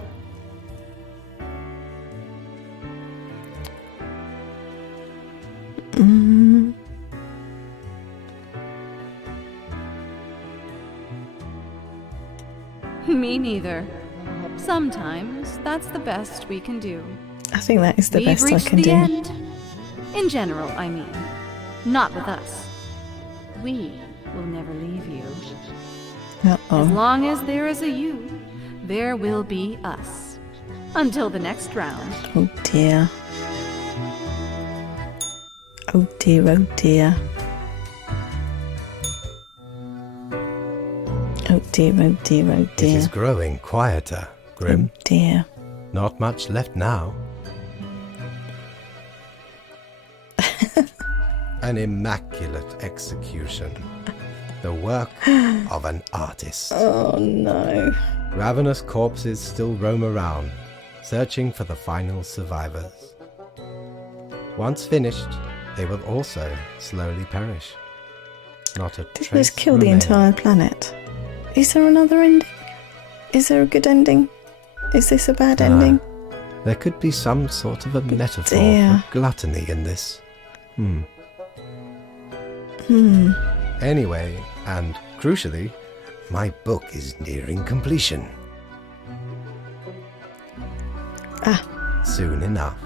Me neither. Sometimes that's the best we can do. I think that is the We've best I reached can the do. end. In general, I mean. Not with us. We will never leave you. As Uh-oh. long as there is a you, there will be us. Until the next round. Oh dear. Oh dear, oh dear. Oh dear, oh dear, oh It dear. is growing quieter, Grim. Oh dear. Not much left now. An immaculate execution. The work of an artist. Oh no. Ravenous corpses still roam around, searching for the final survivors. Once finished, they will also slowly perish. Not a Did trace this kill the remains. entire planet? Is there another ending? Is there a good ending? Is this a bad ending? There could be some sort of a metaphor dear. for gluttony in this. Anyway, and crucially, my book is nearing completion. Soon enough.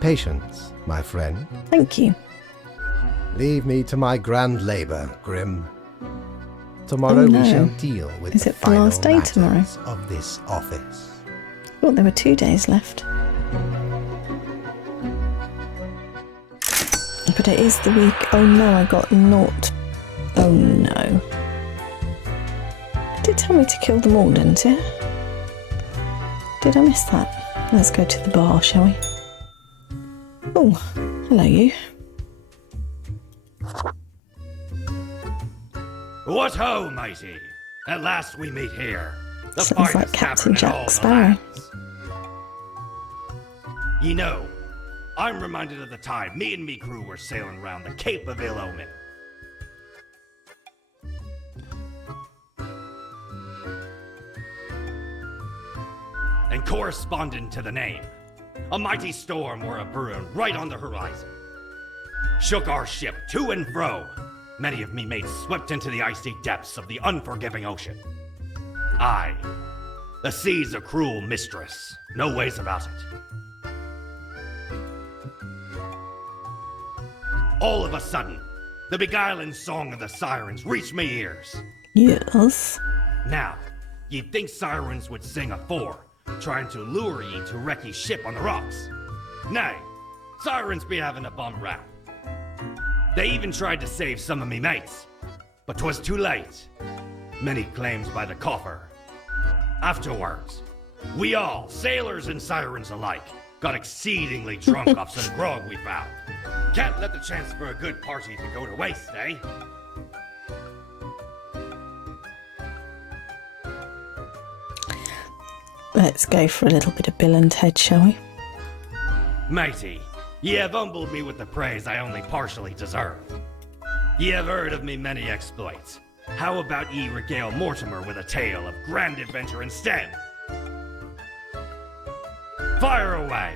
Patience, my friend. Thank you. Leave me to my grand labour, Grim. Tomorrow Oh, no. we shall deal with Is the it the final last day tomorrow? matters of this office. I thought there were 2 days left. But it is the week. Oh no, I got naught. Oh no. did tell me to kill them all, didn't you? Did I miss that? Let's go to the bar, shall we? Oh, hello you. What ho, matey! At last we meet here. The Sounds like finest Captain tavern in all Jack the Sparrow. lands. You know, I'm reminded of the time me and me crew were sailing around the Cape of Ill Omen. And corresponding to the name, a mighty storm were a-brewing right on the horizon. Shook our ship to and fro. Many of me mates swept into the icy depths of the unforgiving ocean. Aye, the sea's a cruel mistress, no ways about it. All of a sudden, the beguiling song of the sirens reached me ears. Yes. Now, you'd think sirens would sing afore, trying to lure ye to wreck ye ship on the rocks. Nay, sirens be having a bum rap. They even tried to save some of me mates, but 'twas too late. Many claims by the coffer. Afterwards, we all, sailors and sirens alike, got exceedingly drunk off some grog we found. Can't let the chance for a good party to go to waste, eh? Let's go for a little bit of Bill and Ted, shall we? Matey, ye have humbled me with the praise I only partially deserve. Ye have heard of me many exploits. How about ye regale Mortimer with a tale of grand adventure instead? Fire away!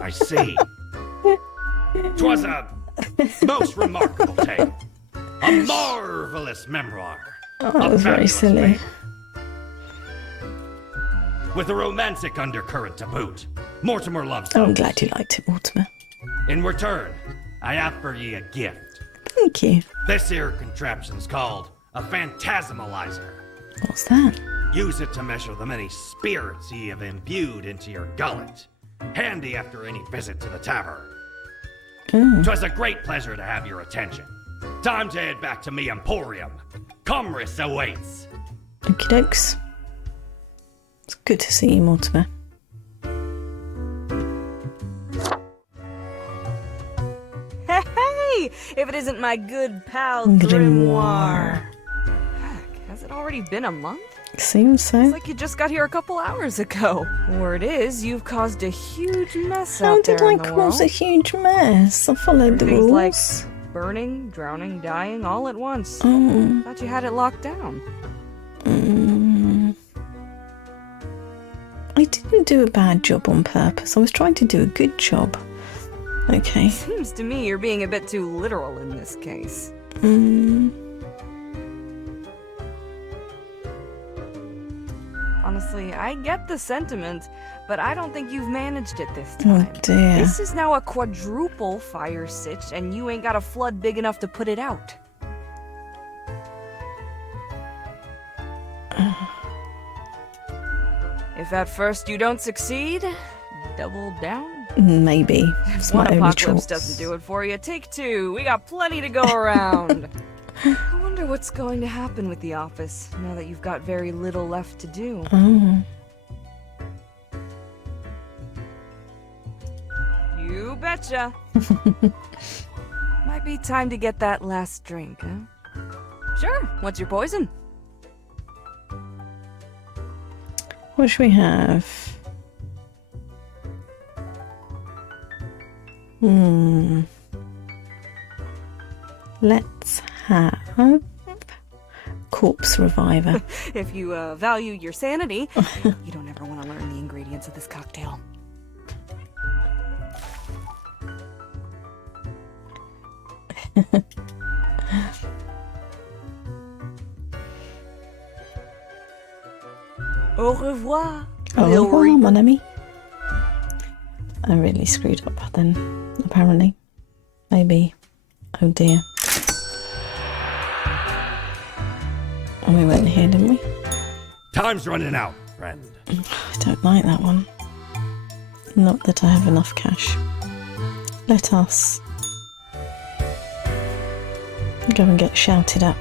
I see. 'Twas a most remarkable tale. A marvelous memoir. Oh, that was very fabulous silly. fable. With a romantic undercurrent to boot. Mortimer loves Oh, I'm those. glad you liked it, Mortimer. In return, I offer ye a gift. Thank you. This here contraption's called a phantasmalizer. What's that? Use it to measure the many spirits ye have imbued into your gullet. Handy after any visit to the tavern. 'Twas a great pleasure to have your attention. Time to head back to me emporium. Commerce awaits. Okie dokes. It's good to see you, Mortimer. Hey! If it isn't my good pal Grimoire. Heck, has it already been a month? Seems so. It's like you just got here a couple hours ago. Word is, you've caused a huge mess How out there did I in the cause a world. huge mess? I followed the Everything's like rules. burning, drowning, dying all at once. Oh. Thought you had it locked down. I didn't do a bad job on purpose. I was trying to do a good job. Okay. Seems to me you're being a bit too literal in this case. Honestly, I get the sentiment, but I don't think you've managed it this Oh time. dear. This is now a quadruple fire sitch, and you ain't got a flood big enough to put it out. If at first you don't succeed, double down. Maybe. It's my One only apocalypse choice. doesn't do it for you. Take two. We got plenty to go around. I wonder wonder what's going to happen with the office now that you've got very little left to do. Oh. You betcha. Might be time to get that last drink, huh? Sure, what's your poison? What should we have? Let's have Corpse Reviver. If you value your sanity, you don't ever want to learn the ingredients of this cocktail. Au revoir. Au Lil revoir, Reaper. mon ami. I really screwed up then, apparently. Maybe. Oh dear. And we went here, didn't we? Time's running out, friend. I don't like that one. Not that I have enough cash. Let us go and get shouted at.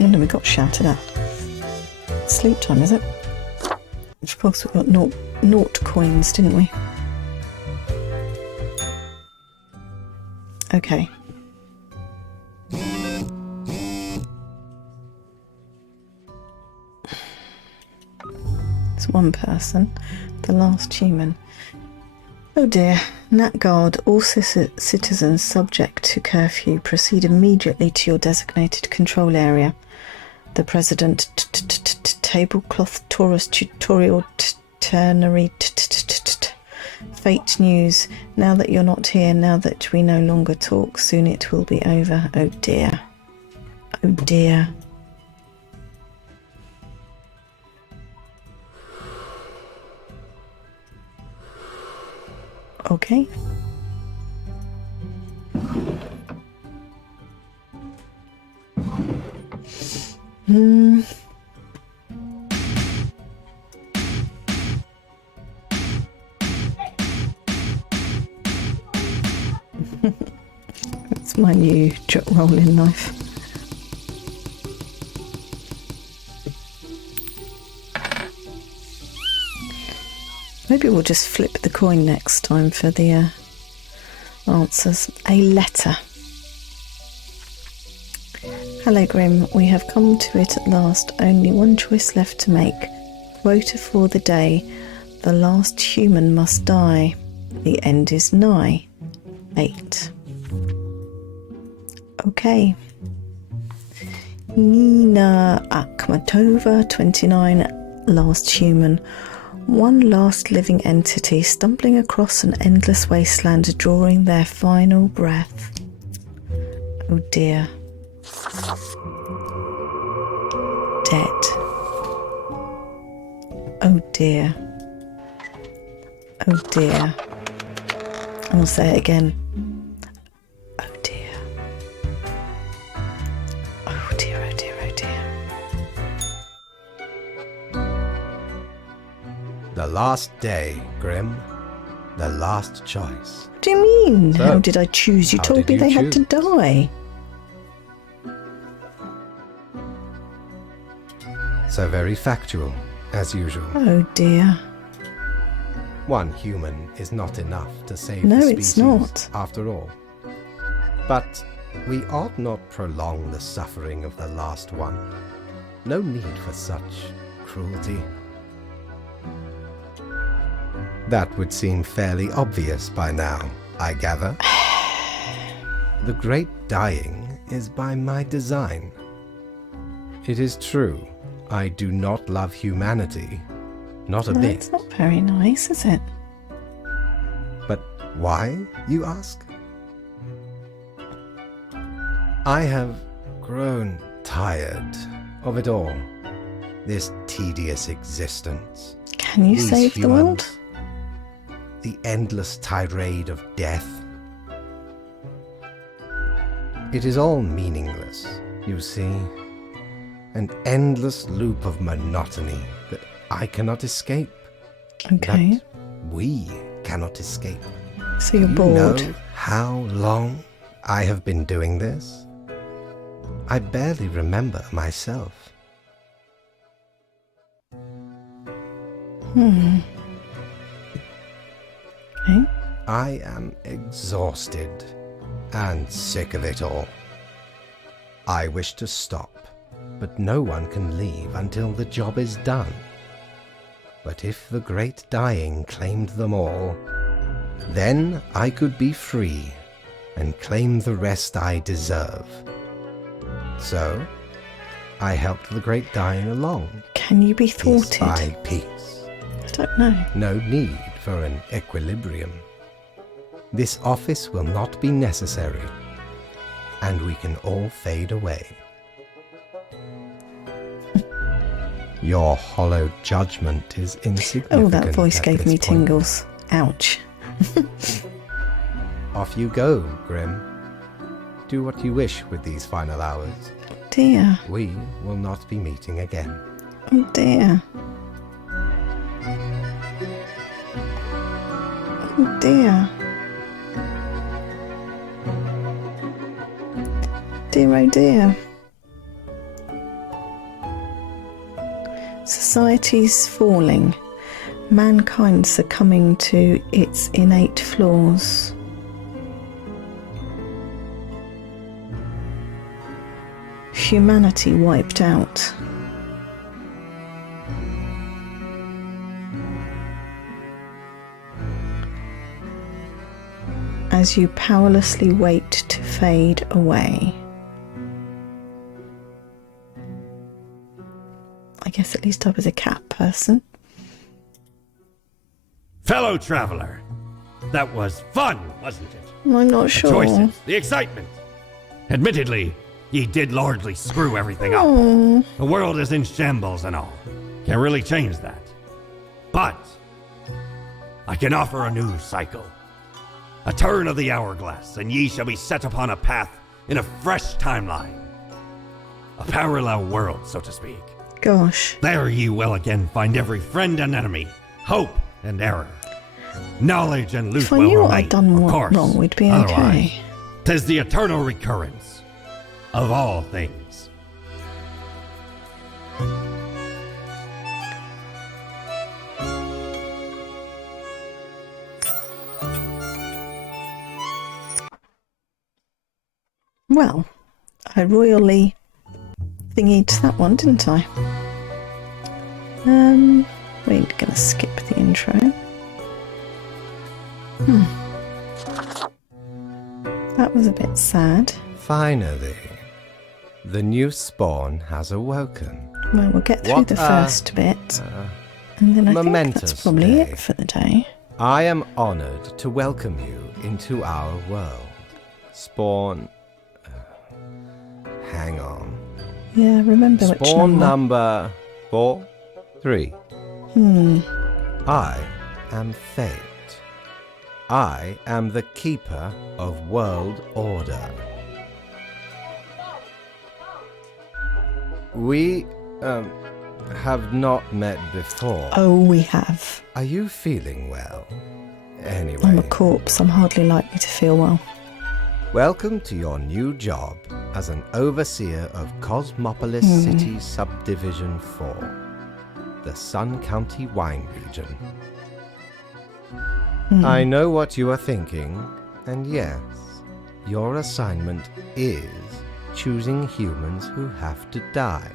Oh no, we got shouted at. Sleep time, is it? Of course, we got naught coins, didn't we? Okay. It's one person, the last human. Oh dear. Nat Guard, all citizens subject to curfew proceed immediately to your designated control area. The President Tablecloth Taurus Tutorial Ternary Fate News. Now that you're not here, now that we no longer talk, soon it will be over. Oh dear. Oh dear. Okay. That's my new rolling knife. Maybe we'll just flip the coin next time for the answers. A letter. Hello, Grim. We have come to it at last. Only one choice left to make. Quota for the day. The last human must die. The end is nigh. 8. Okay. Nina Akhmatova, 29. Last human. One last living entity stumbling across an endless wasteland, drawing their final breath. Oh dear. Dead. Oh dear. Oh dear. And I'll say it again. Oh dear. Oh dear, oh dear, oh dear. The last day, Grim. The last choice. What do you mean? So, how did I choose? You how told did me you they had to choose? die. So very factual, as usual. Oh dear. One human is not enough to save No, the it's species, not. after all. But we ought not prolong the suffering of the last one. No need for such cruelty. That would seem fairly obvious by now, I gather. The great dying is by my design. It is true, I do not love humanity. Not a No, bit. it's not very nice, is it? But why, you ask? I have grown tired of it all. This tedious existence. Can you These save the world? humans, the endless tirade of death. It is all meaningless, you see. An endless loop of monotony that I cannot escape. Okay. That we cannot escape. So you're You bored. know how long I have been doing this? I barely remember myself. Okay. I am exhausted and sick of it all. I wish to stop, but no one can leave until the job is done. But if the great dying claimed them all, then I could be free and claim the rest I deserve. So, I helped the great dying along, Can you be piece thwarted? by piece. I don't know. No need for an equilibrium. This office will not be necessary, and we can all fade away. Your hollow judgment is insignificant. Oh, that voice at gave this me point. tingles. Ouch. Off you go, Grim. Do what you wish with these final hours. Dear. We will not be meeting again. Oh dear. Oh dear. Dear oh dear. Society's falling. Mankind succumbing to its innate flaws. Humanity wiped out. As you powerlessly wait to fade away. I guess at least I was a cat person. Fellow traveler, that was fun, wasn't it? I'm not The sure. choices, the excitement. Admittedly, ye did largely screw everything up. Oh, The world is in shambles and all. Can't really change that. But I can offer a new cycle. A turn of the hourglass, and ye shall be set upon a path in a fresh timeline. A parallel world, so to speak. gosh. There ye will again find every friend and enemy, hope and error, knowledge and loot If I will knew what remain, I'd done of course. wrong, we'd be Otherwise, okay. 'tis the eternal recurrence of all things. Well, I royally thingied that one, didn't I? We're gonna skip the intro. That was a bit sad. Finally, the new spawn has awoken. Well, we'll get through What the a, first bit, and then I think momentous that's probably day. it for the day. I am honored to welcome you into our world. Spawn... hang on. Yeah, remember which Spawn number. number 4-3. I am Fate. I am the keeper of world order. We, have not met before. Oh, we have. Are you feeling well? Anyway, I'm a corpse. I'm hardly likely to feel well. welcome to your new job as an overseer of Cosmopolis City Subdivision 4, the Sun County Wine Region. I know what you are thinking, and yes, your assignment is choosing humans who have to die.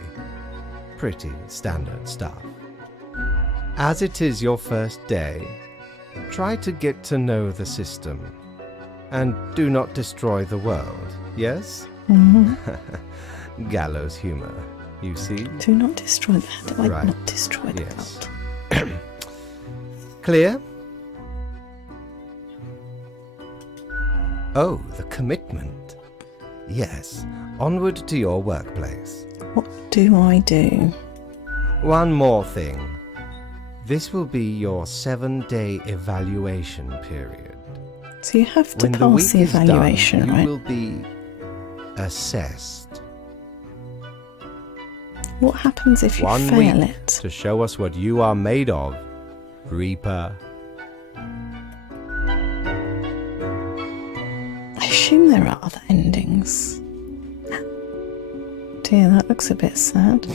Pretty standard stuff. As it is your first day, try to get to know the system, and do not destroy the world, yes? Gallows humor, you see? Do not destroy that. Do I Right. not destroy the Yes. world? Clear? Oh, the commitment. Yes, onward to your workplace. What do I do? One more thing. This will be your 7-day evaluation period. So you have to When the week pass the is done, evaluation, you right? will be assessed. What happens if you One fail week it? to show us what you are made of, Reaper. I assume there are other endings. Dear, that looks a bit sad.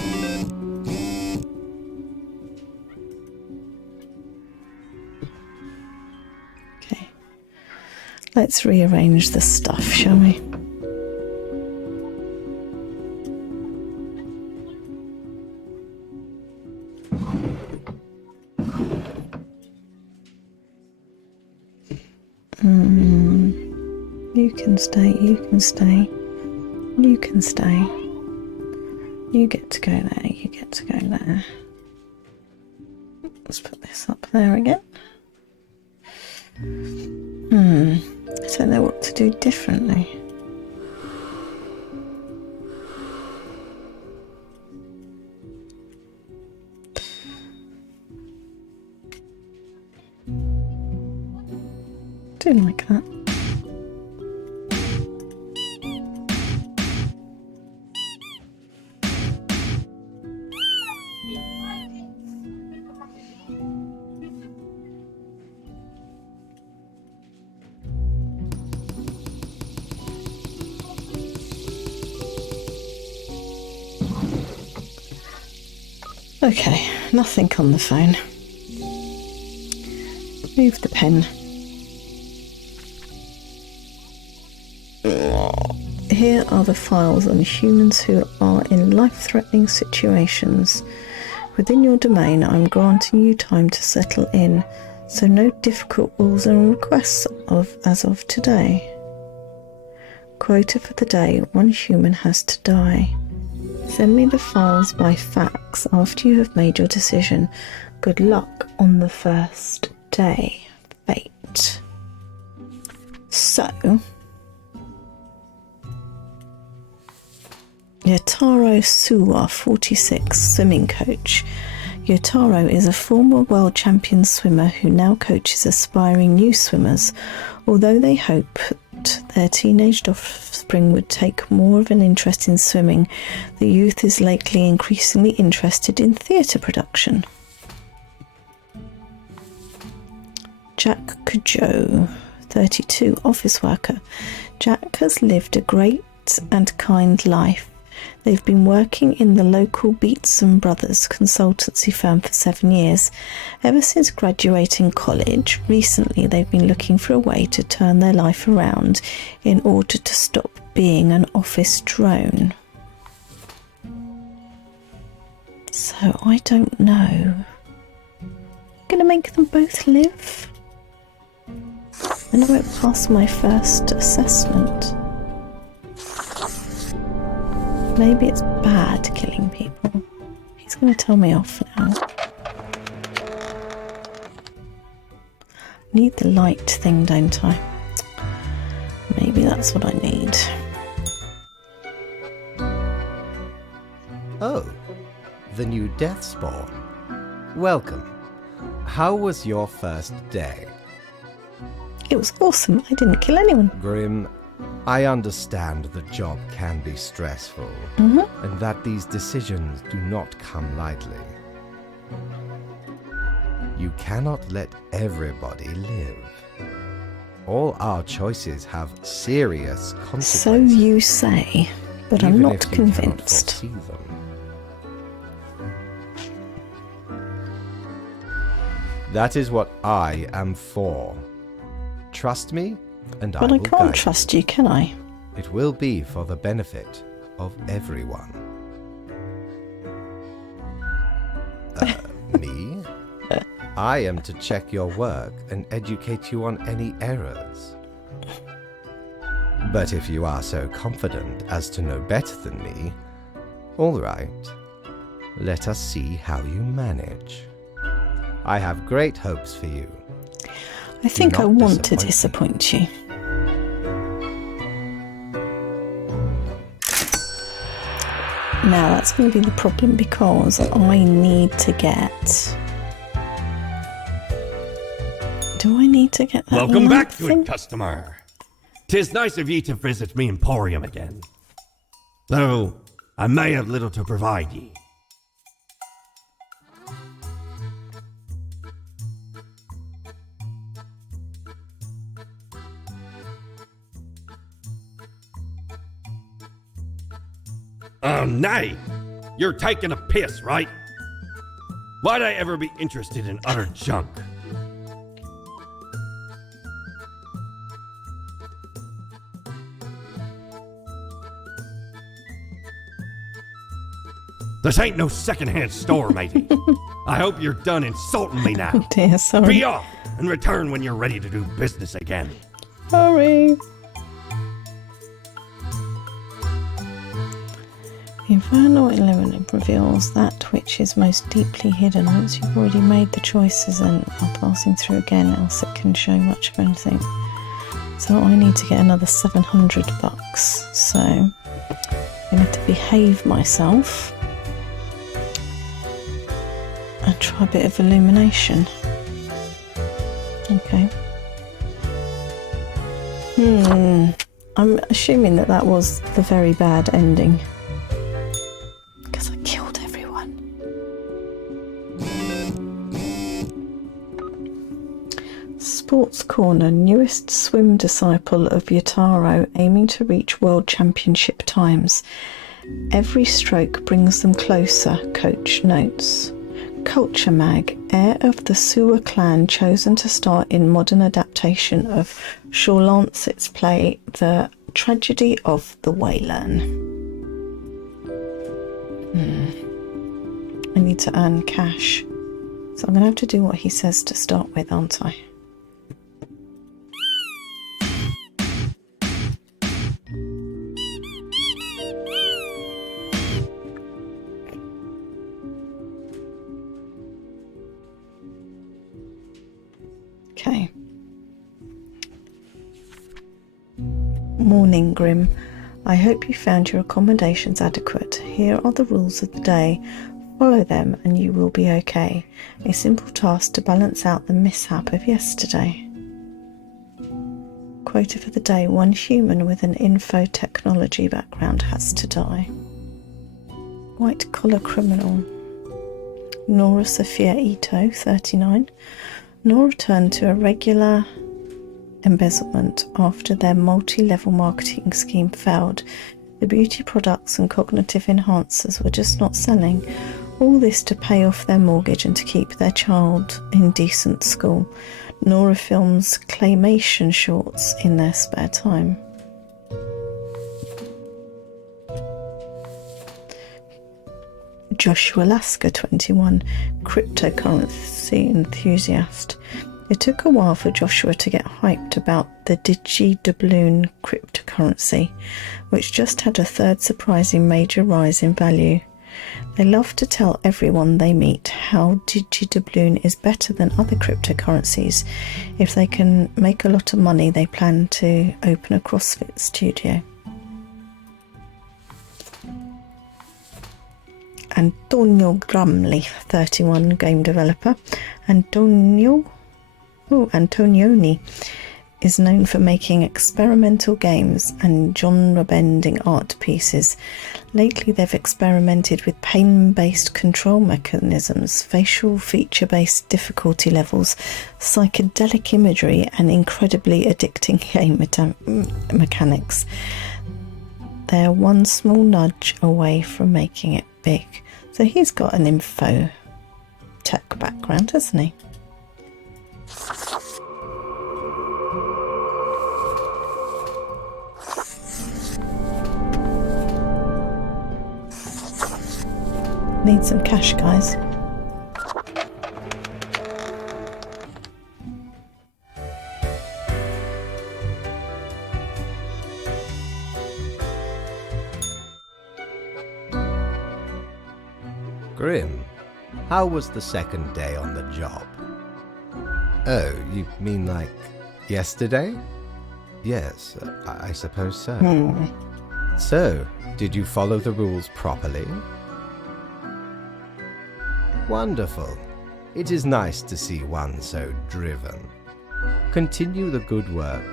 Okay. Let's rearrange the stuff, shall we? You can stay, you can stay, you can stay. You get to go there, you get to go there. Let's put this up there again. I don't know what to do differently. Do like that. Okay, nothing on the phone. Move the pen. Here are the files on humans who are in life-threatening situations. Within your domain, I'm granting you time to settle in, so no difficult rules and requests as of today. Quota for the day, 1 human has to die. Send me the files by fax after you have made your decision. Good luck on the first day. Fate. So, Yotaro Suwa, 46, swimming coach. Yotaro is a former world champion swimmer who now coaches aspiring new swimmers. Although they hoped their teenage offspring would take more of an interest in swimming, the youth is lately increasingly interested in theatre production. Jack Kujo, 32, office worker. Jack has lived a great and kind life. They've been working in the local Beatson Brothers consultancy firm for 7 years. Ever since graduating college, recently they've been looking for a way to turn their life around in order to stop being an office drone. So I don't know. I'm going to make them both live? I know it passed my first assessment. Maybe it's bad killing people. He's going to tell me off now. Need the light thing, don't I? Maybe that's what I need. Oh, the new death spawn. Welcome. How was your first day? It was awesome. I didn't kill anyone. Grim, I understand the job can be stressful, and that these decisions do not come lightly. You cannot let everybody live. All our choices have serious consequences. So you say, but I'm even not if you cannot convinced. foresee them. That is what I am for. Trust me, and I But will I can't guide trust you, can I? you. It will be for the benefit of everyone. Me? I am to check your work and educate you on any errors. But if you are so confident as to know better than me, all right, let us see how you manage. I have great hopes for you. I think I not want to disappoint disappoint you. Now that's going to be the problem because I need to get... Do I need to get that Welcome light back to thing? it, customer. 'Tis nice of ye to visit me emporium again. Though I may have little to provide ye. Oh, nay! You're taking a piss, right? Why'd I ever be interested in utter junk? This ain't no secondhand store, matey. I hope you're done insulting me now. Oh dear, sorry. Be off and return when you're ready to do business again. Sorry. The infernal element reveals that which is most deeply hidden. Once you've already made the choices and are passing through again, else it can show much of anything. So I need to get another $700. So I need to behave myself and try a bit of illumination. Okay. I'm assuming that was the very bad ending. Because I killed everyone. Sports Corner, newest swim disciple of Yataro, aiming to reach World Championship times. Every stroke brings them closer, coach notes. Culture Mag, heir of the Sewer clan, chosen to star in modern adaptation of Shaw Lancett's play The Tragedy of the Waylearn. I need to earn cash, so I'm going to have to do what he says to start with, aren't I? Okay. Morning, Grim. I hope you found your accommodations adequate. Here are the rules of the day. Follow them and you will be okay. A simple task to balance out the mishap of yesterday. Quota for the day. One human with an info technology background has to die. White collar criminal. Nora Sophia Ito, 39. Nor returned to a regular embezzlement after their multi-level marketing scheme failed. The beauty products and cognitive enhancers were just not selling. All this to pay off their mortgage and to keep their child in decent school. Nora films claymation shorts in their spare time. Joshua Lasker, 21, cryptocurrency enthusiast. It took a while for Joshua to get hyped about the DigiDoubloon cryptocurrency, which just had a third surprising major rise in value. They love to tell everyone they meet how DigiDoubloon is better than other cryptocurrencies. If they can make a lot of money, they plan to open a CrossFit studio. Antonio Grumley, 31, game developer. Antonioni is known for making experimental games and genre-bending art pieces. Lately they've experimented with pain-based control mechanisms, facial feature-based difficulty levels, psychedelic imagery and incredibly addicting game mechanics. They're one small nudge away from making it big. So he's got an info tech background, hasn't he? Need some cash, guys. Grim, how was the second day on the job? Oh, you mean like yesterday? Yes, I suppose so. So, did you follow the rules properly? Wonderful. It is nice to see one so driven. Continue the good work,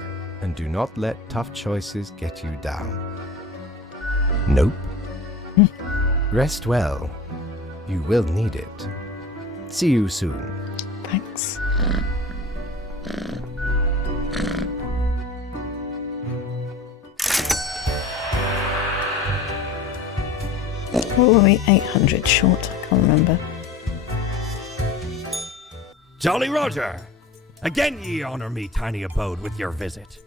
and do not let tough choices get you down. Nope. Rest well. You will need it. See you soon. Thanks. Or were we 800 short? I can't remember. Jolly Roger! Again ye honor me tiny abode with your visit.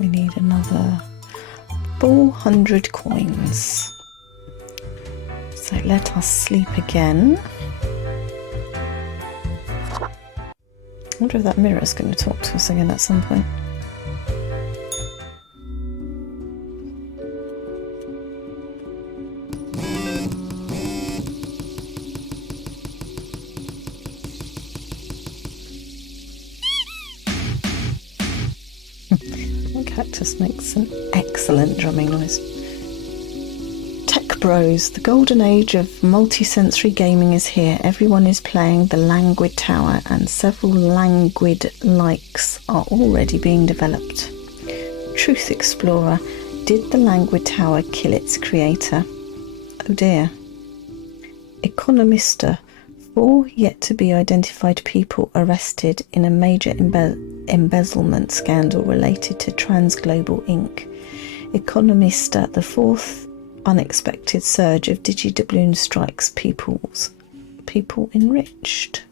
We need another 400 coins. So let us sleep again. I wonder if that mirror is going to talk to us again at some point. Cactus makes an excellent drumming noise. Tech Bros, the golden age of multi-sensory gaming is here. Everyone is playing the Languid Tower and several Languid likes are already being developed. Truth Explorer, did the Languid Tower kill its creator? Oh dear. Economista, 4 yet to be identified people arrested in a major embezzlement scandal related to Transglobal Inc. Economista, the 4th unexpected surge of DigiDoubloon strikes people enriched.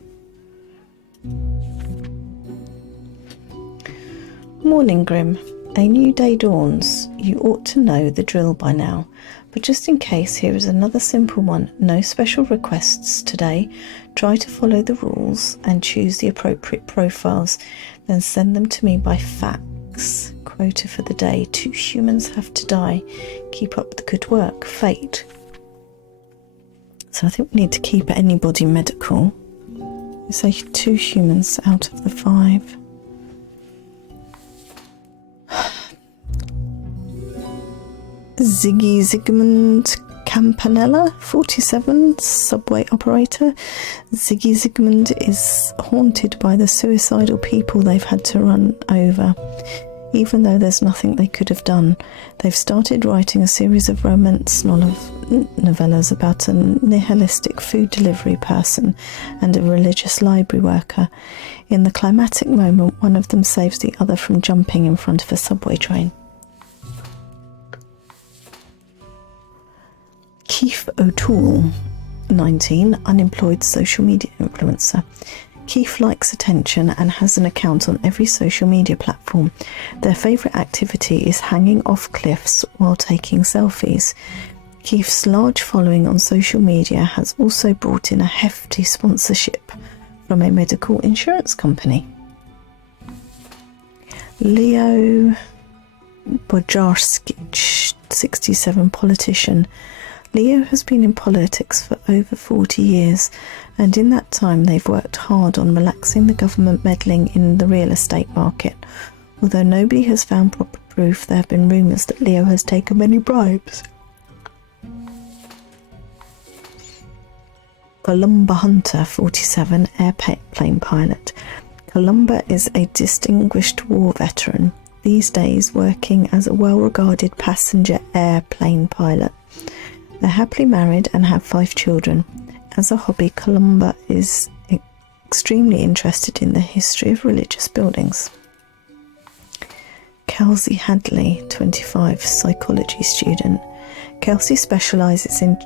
Morning, Grim. A new day dawns. You ought to know the drill by now. But just in case, here is another simple one. No special requests today. Try to follow the rules and choose the appropriate profiles. Then send them to me by fax. Quota for the day. 2 humans have to die. Keep up the good work. Fate. So I think we need to keep anybody medical. We say 2 humans out of the 5. Ziggy Zygmunt Campanella, 47, subway operator. Ziggy Zygmunt is haunted by the suicidal people they've had to run over. Even though there's nothing they could have done, they've started writing a series of romance novellas about a nihilistic food delivery person and a religious library worker. In the climactic moment, one of them saves the other from jumping in front of a subway train. Keith O'Toole, 19, unemployed social media influencer. Keith likes attention and has an account on every social media platform. Their favourite activity is hanging off cliffs while taking selfies. Keith's large following on social media has also brought in a hefty sponsorship from a medical insurance company. Leo Bojarskic, 67, politician. Leo has been in politics for over 40 years, and in that time they've worked hard on relaxing the government meddling in the real estate market. Although nobody has found proper proof, there have been rumours that Leo has taken many bribes. Columba Hunter, 47, airplane pilot. Columba is a distinguished war veteran, these days working as a well-regarded passenger airplane pilot. They're happily married and have 5 children. As a hobby, Columba is extremely interested in the history of religious buildings. Kelsey Hadley, 25, psychology student. Kelsey specialises in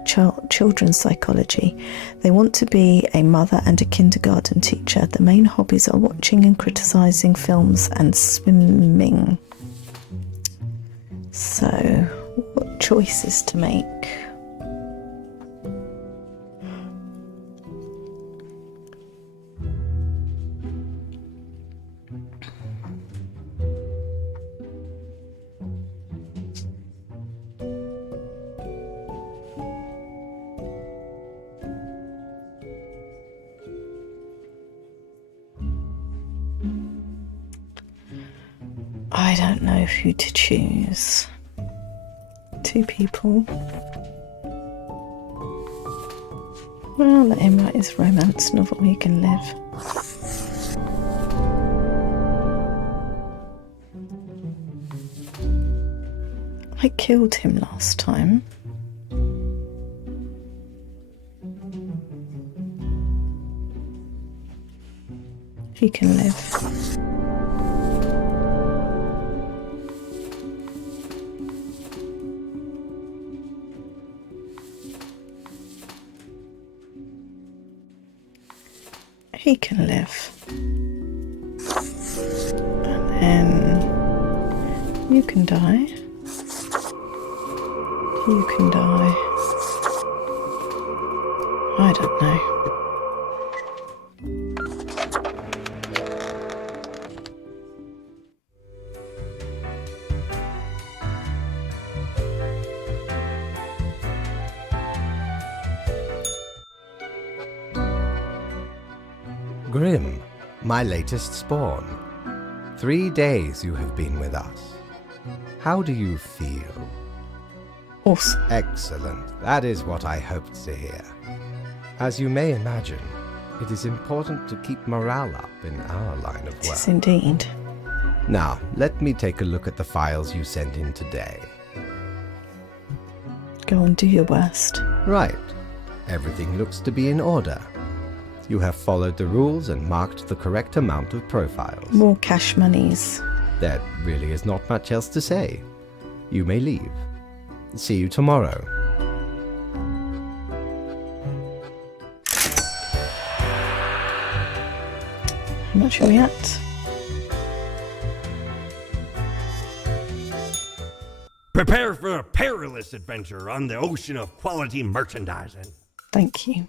children's psychology. They want to be a mother and a kindergarten teacher. The main hobbies are watching and criticising films and swimming. So, what choices to make? I don't know who to choose. 2 people. Well, let him write his romance novel, he can live. I killed him last time. He can live. he can live. And then you can die. You can die. I don't know. Grim, my latest spawn. 3 days you have been with us. How do you feel? Awesome. Excellent. That is what I hoped to hear. As you may imagine, it is important to keep morale up in our line of It work. is indeed. Now, let me take a look at the files you sent in today. Go and do your worst. Right. Everything looks to be in order. You have followed the rules and marked the correct amount of profiles. More cash monies. There really is not much else to say. You may leave. See you tomorrow. How much are we at? Prepare for a perilous adventure on the ocean of quality merchandising. Thank you.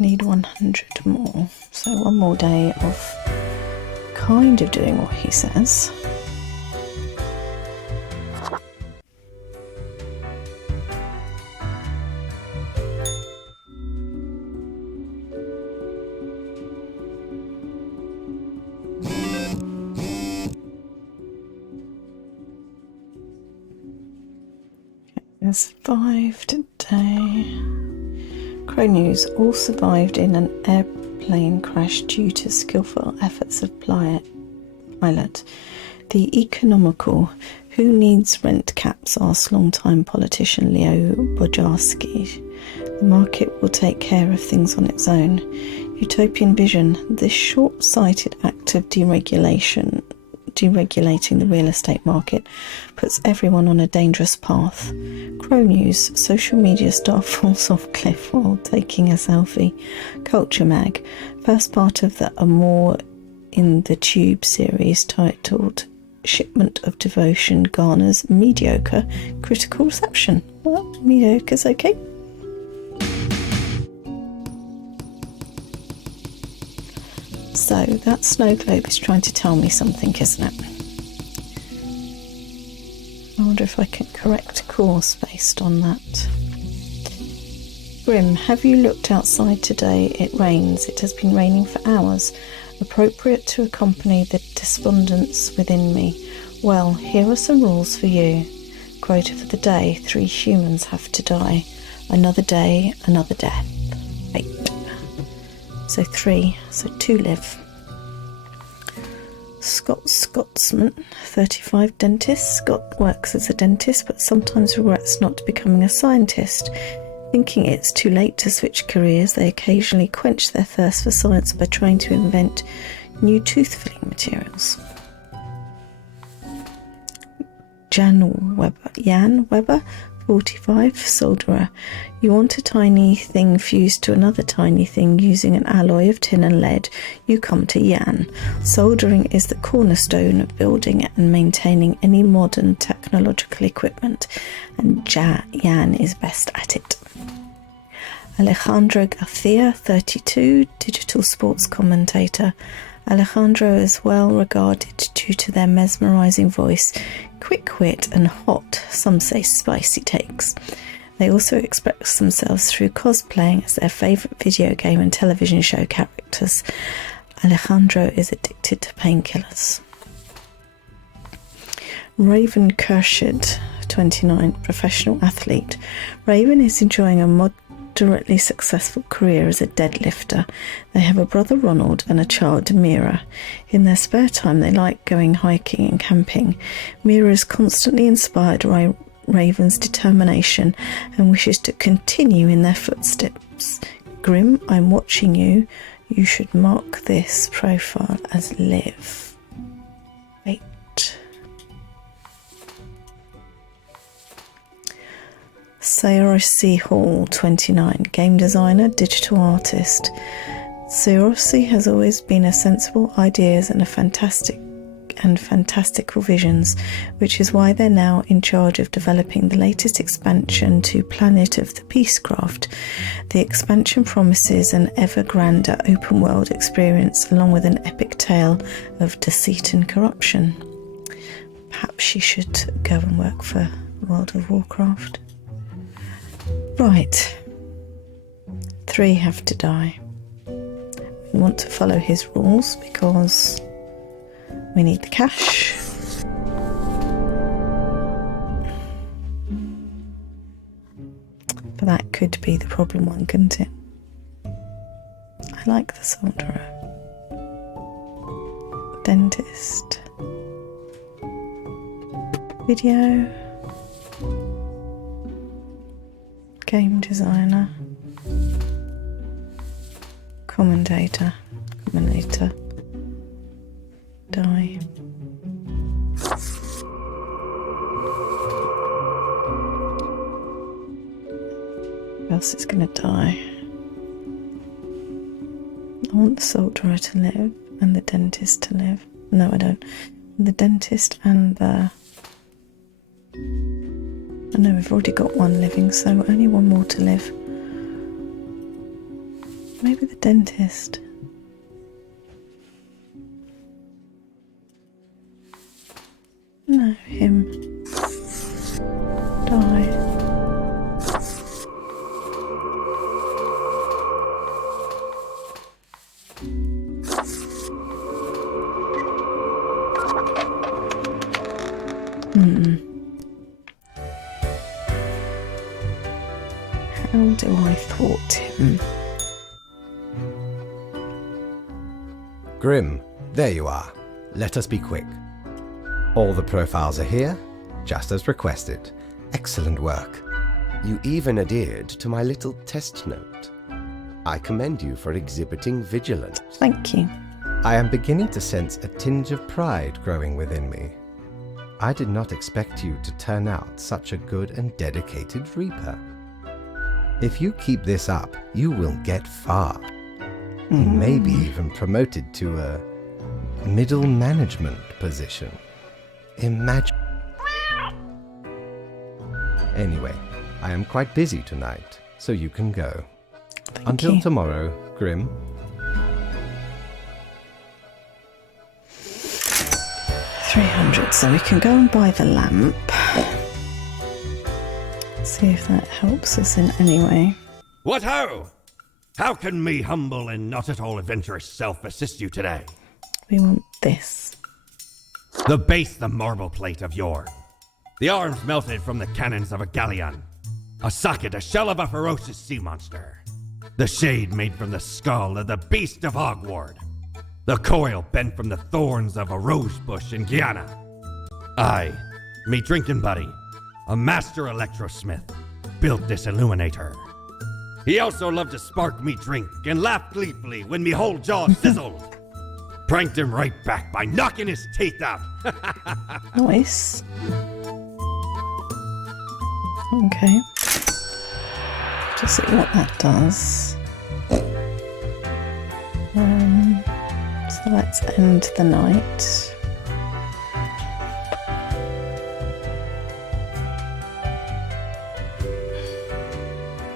Need 100 more. So one more day of kind of doing what he says. There's 5 today. Crow News all survived in an airplane crash due to skillful efforts of pilot. The economical "Who needs rent caps?" asked longtime politician Leo Bojarski. The market will take care of things on its own. Utopian vision. This short-sighted act of deregulating the real estate market puts everyone on a dangerous path. Crow News, social media star falls off cliff while taking a selfie. Culture Mag, first part of the Amour in the Tube series titled Shipment of Devotion garners mediocre critical reception. Well, mediocre's okay. So that snow globe is trying to tell me something, isn't it? I wonder if I can correct course based on that. Grim, have you looked outside today? It rains. It has been raining for hours. Appropriate to accompany the despondence within me. Well, here are some rules for you. Quota for the day: 3 humans have to die. Another day, another death. 8. So 3, so 2 live. Scotsman, 35, dentist. Scott works as a dentist but sometimes regrets not becoming a scientist. Thinking it's too late to switch careers, they occasionally quench their thirst for science by trying to invent new tooth-filling materials. Jan Weber, 45, solderer. You want a tiny thing fused to another tiny thing using an alloy of tin and lead, you come to Jan. Soldering is the cornerstone of building and maintaining any modern technological equipment, and Jan is best at it. Alejandro Garcia, 32, digital sports commentator. Alejandro is well regarded due to their mesmerising voice, quick wit and hot, some say spicy takes. They also express themselves through cosplaying as their favourite video game and television show characters. Alejandro is addicted to painkillers. Raven Kershid, 29, professional athlete. Raven is enjoying a moderately successful career as a deadlifter. They have a brother Ronald and a child Mira. In their spare time they like going hiking and camping. Mira is constantly inspired by Raven's determination and wishes to continue in their footsteps. Grim, I'm watching you. You should mark this profile as live. Wait. Sayosi Hall, 29, game designer, digital artist. Sayosi has always been a sensible ideas and fantastical visions, which is why they're now in charge of developing the latest expansion to Planet of the Peacecraft. The expansion promises an ever grander open world experience along with an epic tale of deceit and corruption. Perhaps she should go and work for World of Warcraft. Right. 3 have to die. We want to follow his rules because we need the cash. But that could be the problem one, couldn't it? I like the solderer. Dentist. Video. Game designer. Commentator. Die. Who else is going to die? I want the solderer to live and the dentist to live. No, I don't. The dentist and the... I know we've already got one living, so only one more to live. Maybe the dentist. No, him. Die. How do I thwart him? Grim, there you are. Let us be quick. All the profiles are here, just as requested. Excellent work. You even adhered to my little test note. I commend you for exhibiting vigilance. Thank you. I am beginning to sense a tinge of pride growing within me. I did not expect you to turn out such a good and dedicated Reaper. If you keep this up, you will get far. You may be even promoted to a middle management position. Imagine. Anyway, I am quite busy tonight, so you can go. Until tomorrow, Grim. 300, so we can go and buy the lamp. See if that helps us in any way. What ho! How can me humble and not at all adventurous self assist you today? We want this. The base, the marble plate of yore. The arms melted from the cannons of a galleon. A socket, a shell of a ferocious sea monster. The shade made from the skull of the beast of Hogward. The coil bent from the thorns of a rose bush in Guyana. I, me drinking buddy, a master electrosmith, built this illuminator. He also loved to spark me drink and laugh gleefully when me whole jaw sizzled. Pranked him right back by knocking his teeth out. Nice. Okay. Just see what that does. So let's end the night.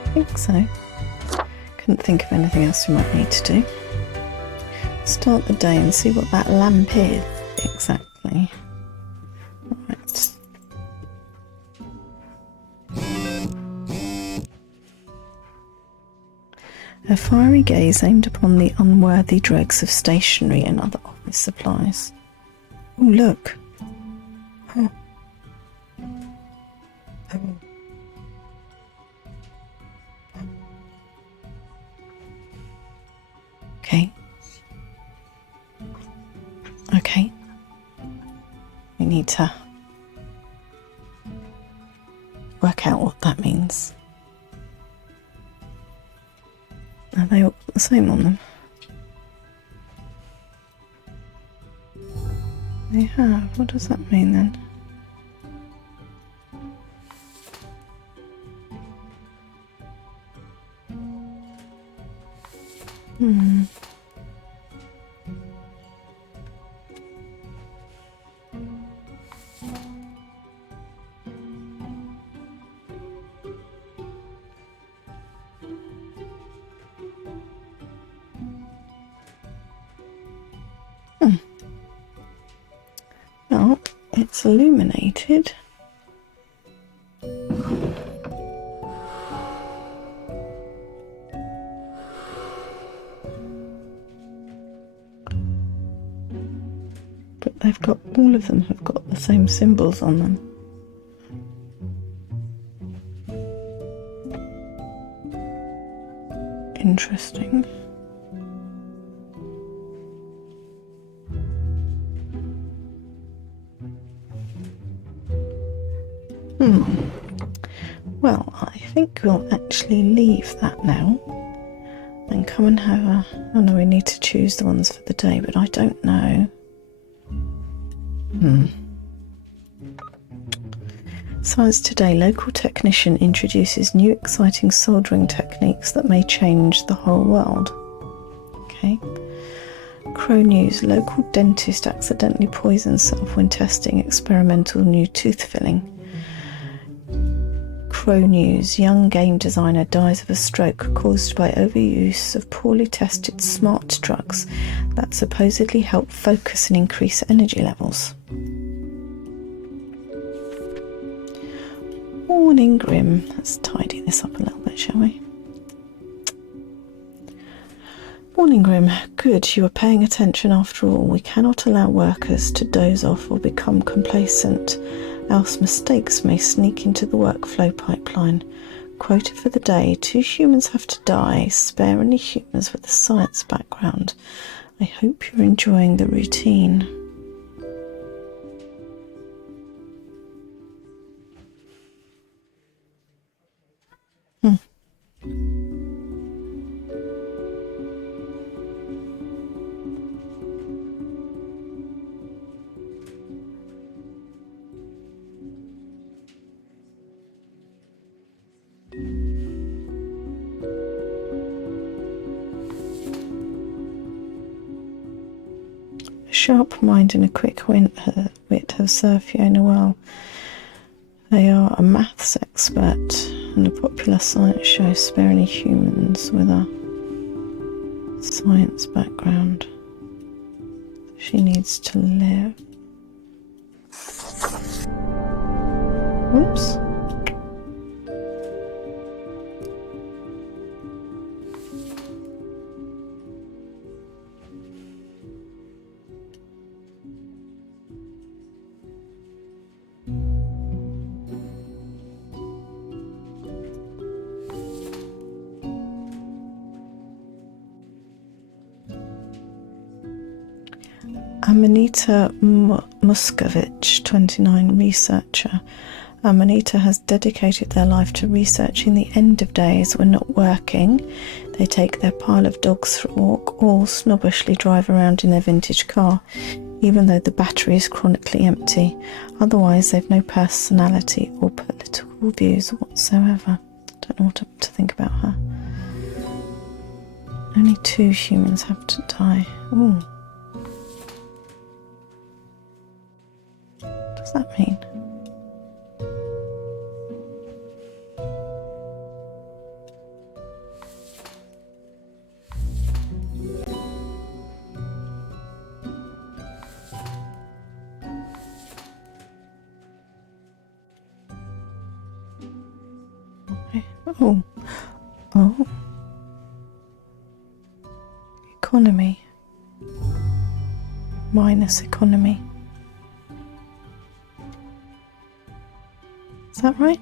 I think so. Couldn't think of anything else we might need to do. Start the day and see what that lamp is exactly. Right. A fiery gaze aimed upon the unworthy dregs of stationery and other office supplies. Oh, look. Oh. Oh. Okay. Okay. We need to work out what that means. Are they all the same on them? They have. What does that mean then? Well, it's illuminated. But they've got, all of them have got the same symbols on them. Interesting. Well, I think we'll actually leave that now and come and have a... Oh no, we need to choose the ones for the day, but I don't know. Science Today. Local technician introduces new exciting soldering techniques that may change the whole world. Okay. Crow News. Local dentist accidentally poisons self when testing experimental new tooth filling. Crow News. Young game designer dies of a stroke caused by overuse of poorly tested smart drugs that supposedly help focus and increase energy levels. Morning Grim. Let's tidy this up a little bit, shall we? Morning Grim. Good, you are paying attention after all. We cannot allow workers to doze off or become complacent, else mistakes may sneak into the workflow pipeline. Quoted for the day: 2 humans have to die, spare any humans with a science background. I hope you're enjoying the routine. A sharp mind and a quick wit have served Fiona well. They are a maths expert and a popular science show sparing humans with a science background. She needs to live. Oops. Amanita Muscovich, 29, researcher. Amanita has dedicated their life to researching the end of days when not working. They take their pile of dogs for a walk, or snobbishly drive around in their vintage car, even though the battery is chronically empty. Otherwise, they've no personality or political views whatsoever. Don't know what to think about her. Only 2 humans have to die. Ooh. What does that mean? Oh. Oh. Economy. Minus economy. Is that right?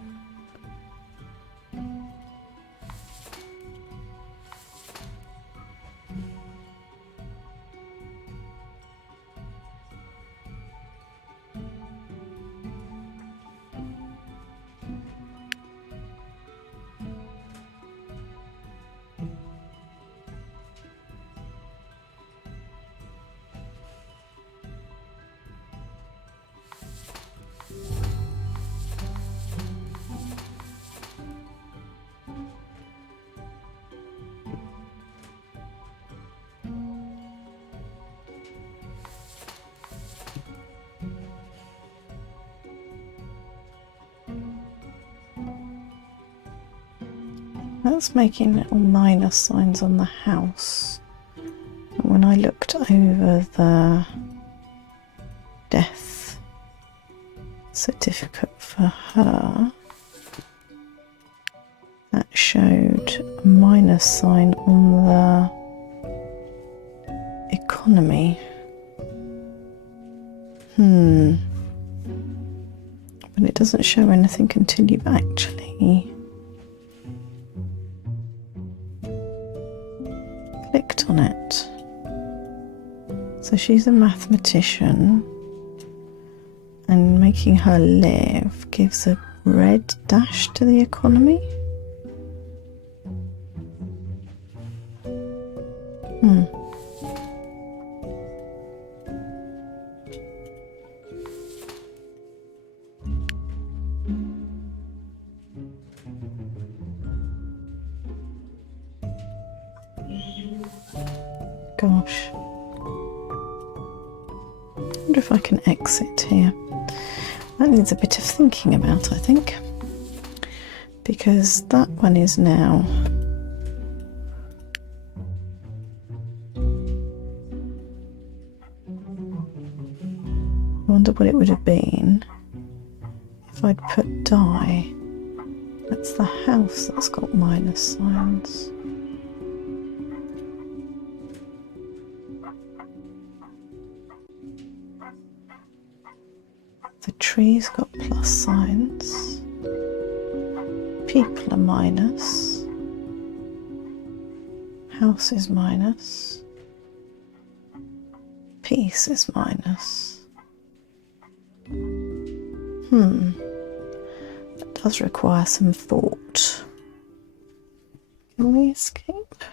That's making little minus signs on the house. And when I looked over the death certificate for her, that showed a minus sign on the economy. But it doesn't show anything until you've actually clicked on it. So she's a mathematician, and making her live gives a red dash to the economy. Gosh. I wonder if I can exit here. That needs a bit of thinking about, I think. Because that one is now I wonder what it would have been if I'd put die. That's the house that's got minus signs. The tree's got plus signs. People are minus. House is minus. Peace is minus. That does require some thought. Can we escape?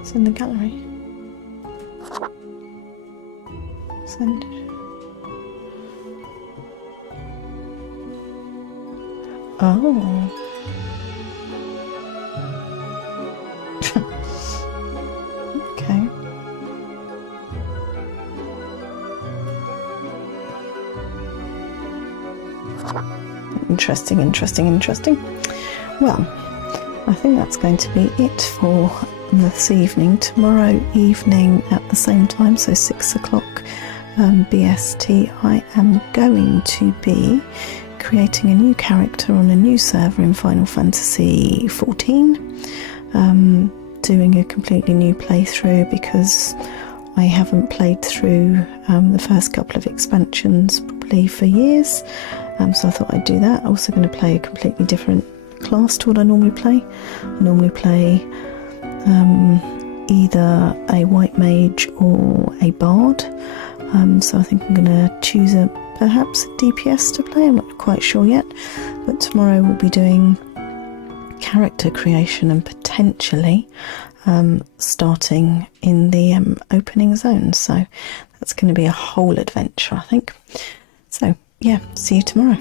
It's in the gallery. Send it. Oh. Okay. Interesting. Well, I think that's going to be it for this evening. Tomorrow evening at the same time, so 6 o'clock BST, I am going to be creating a new character on a new server in Final Fantasy XIV, doing a completely new playthrough because I haven't played through the first couple of expansions probably for years, so I thought I'd do that. Also going to play a completely different class to what I normally play. I normally play either a white mage or a bard, so I think I'm going to choose perhaps a DPS to play. I'm not quite sure yet, but tomorrow we'll be doing character creation and potentially starting in the opening zone, so that's going to be a whole adventure, I think. So yeah, see you tomorrow.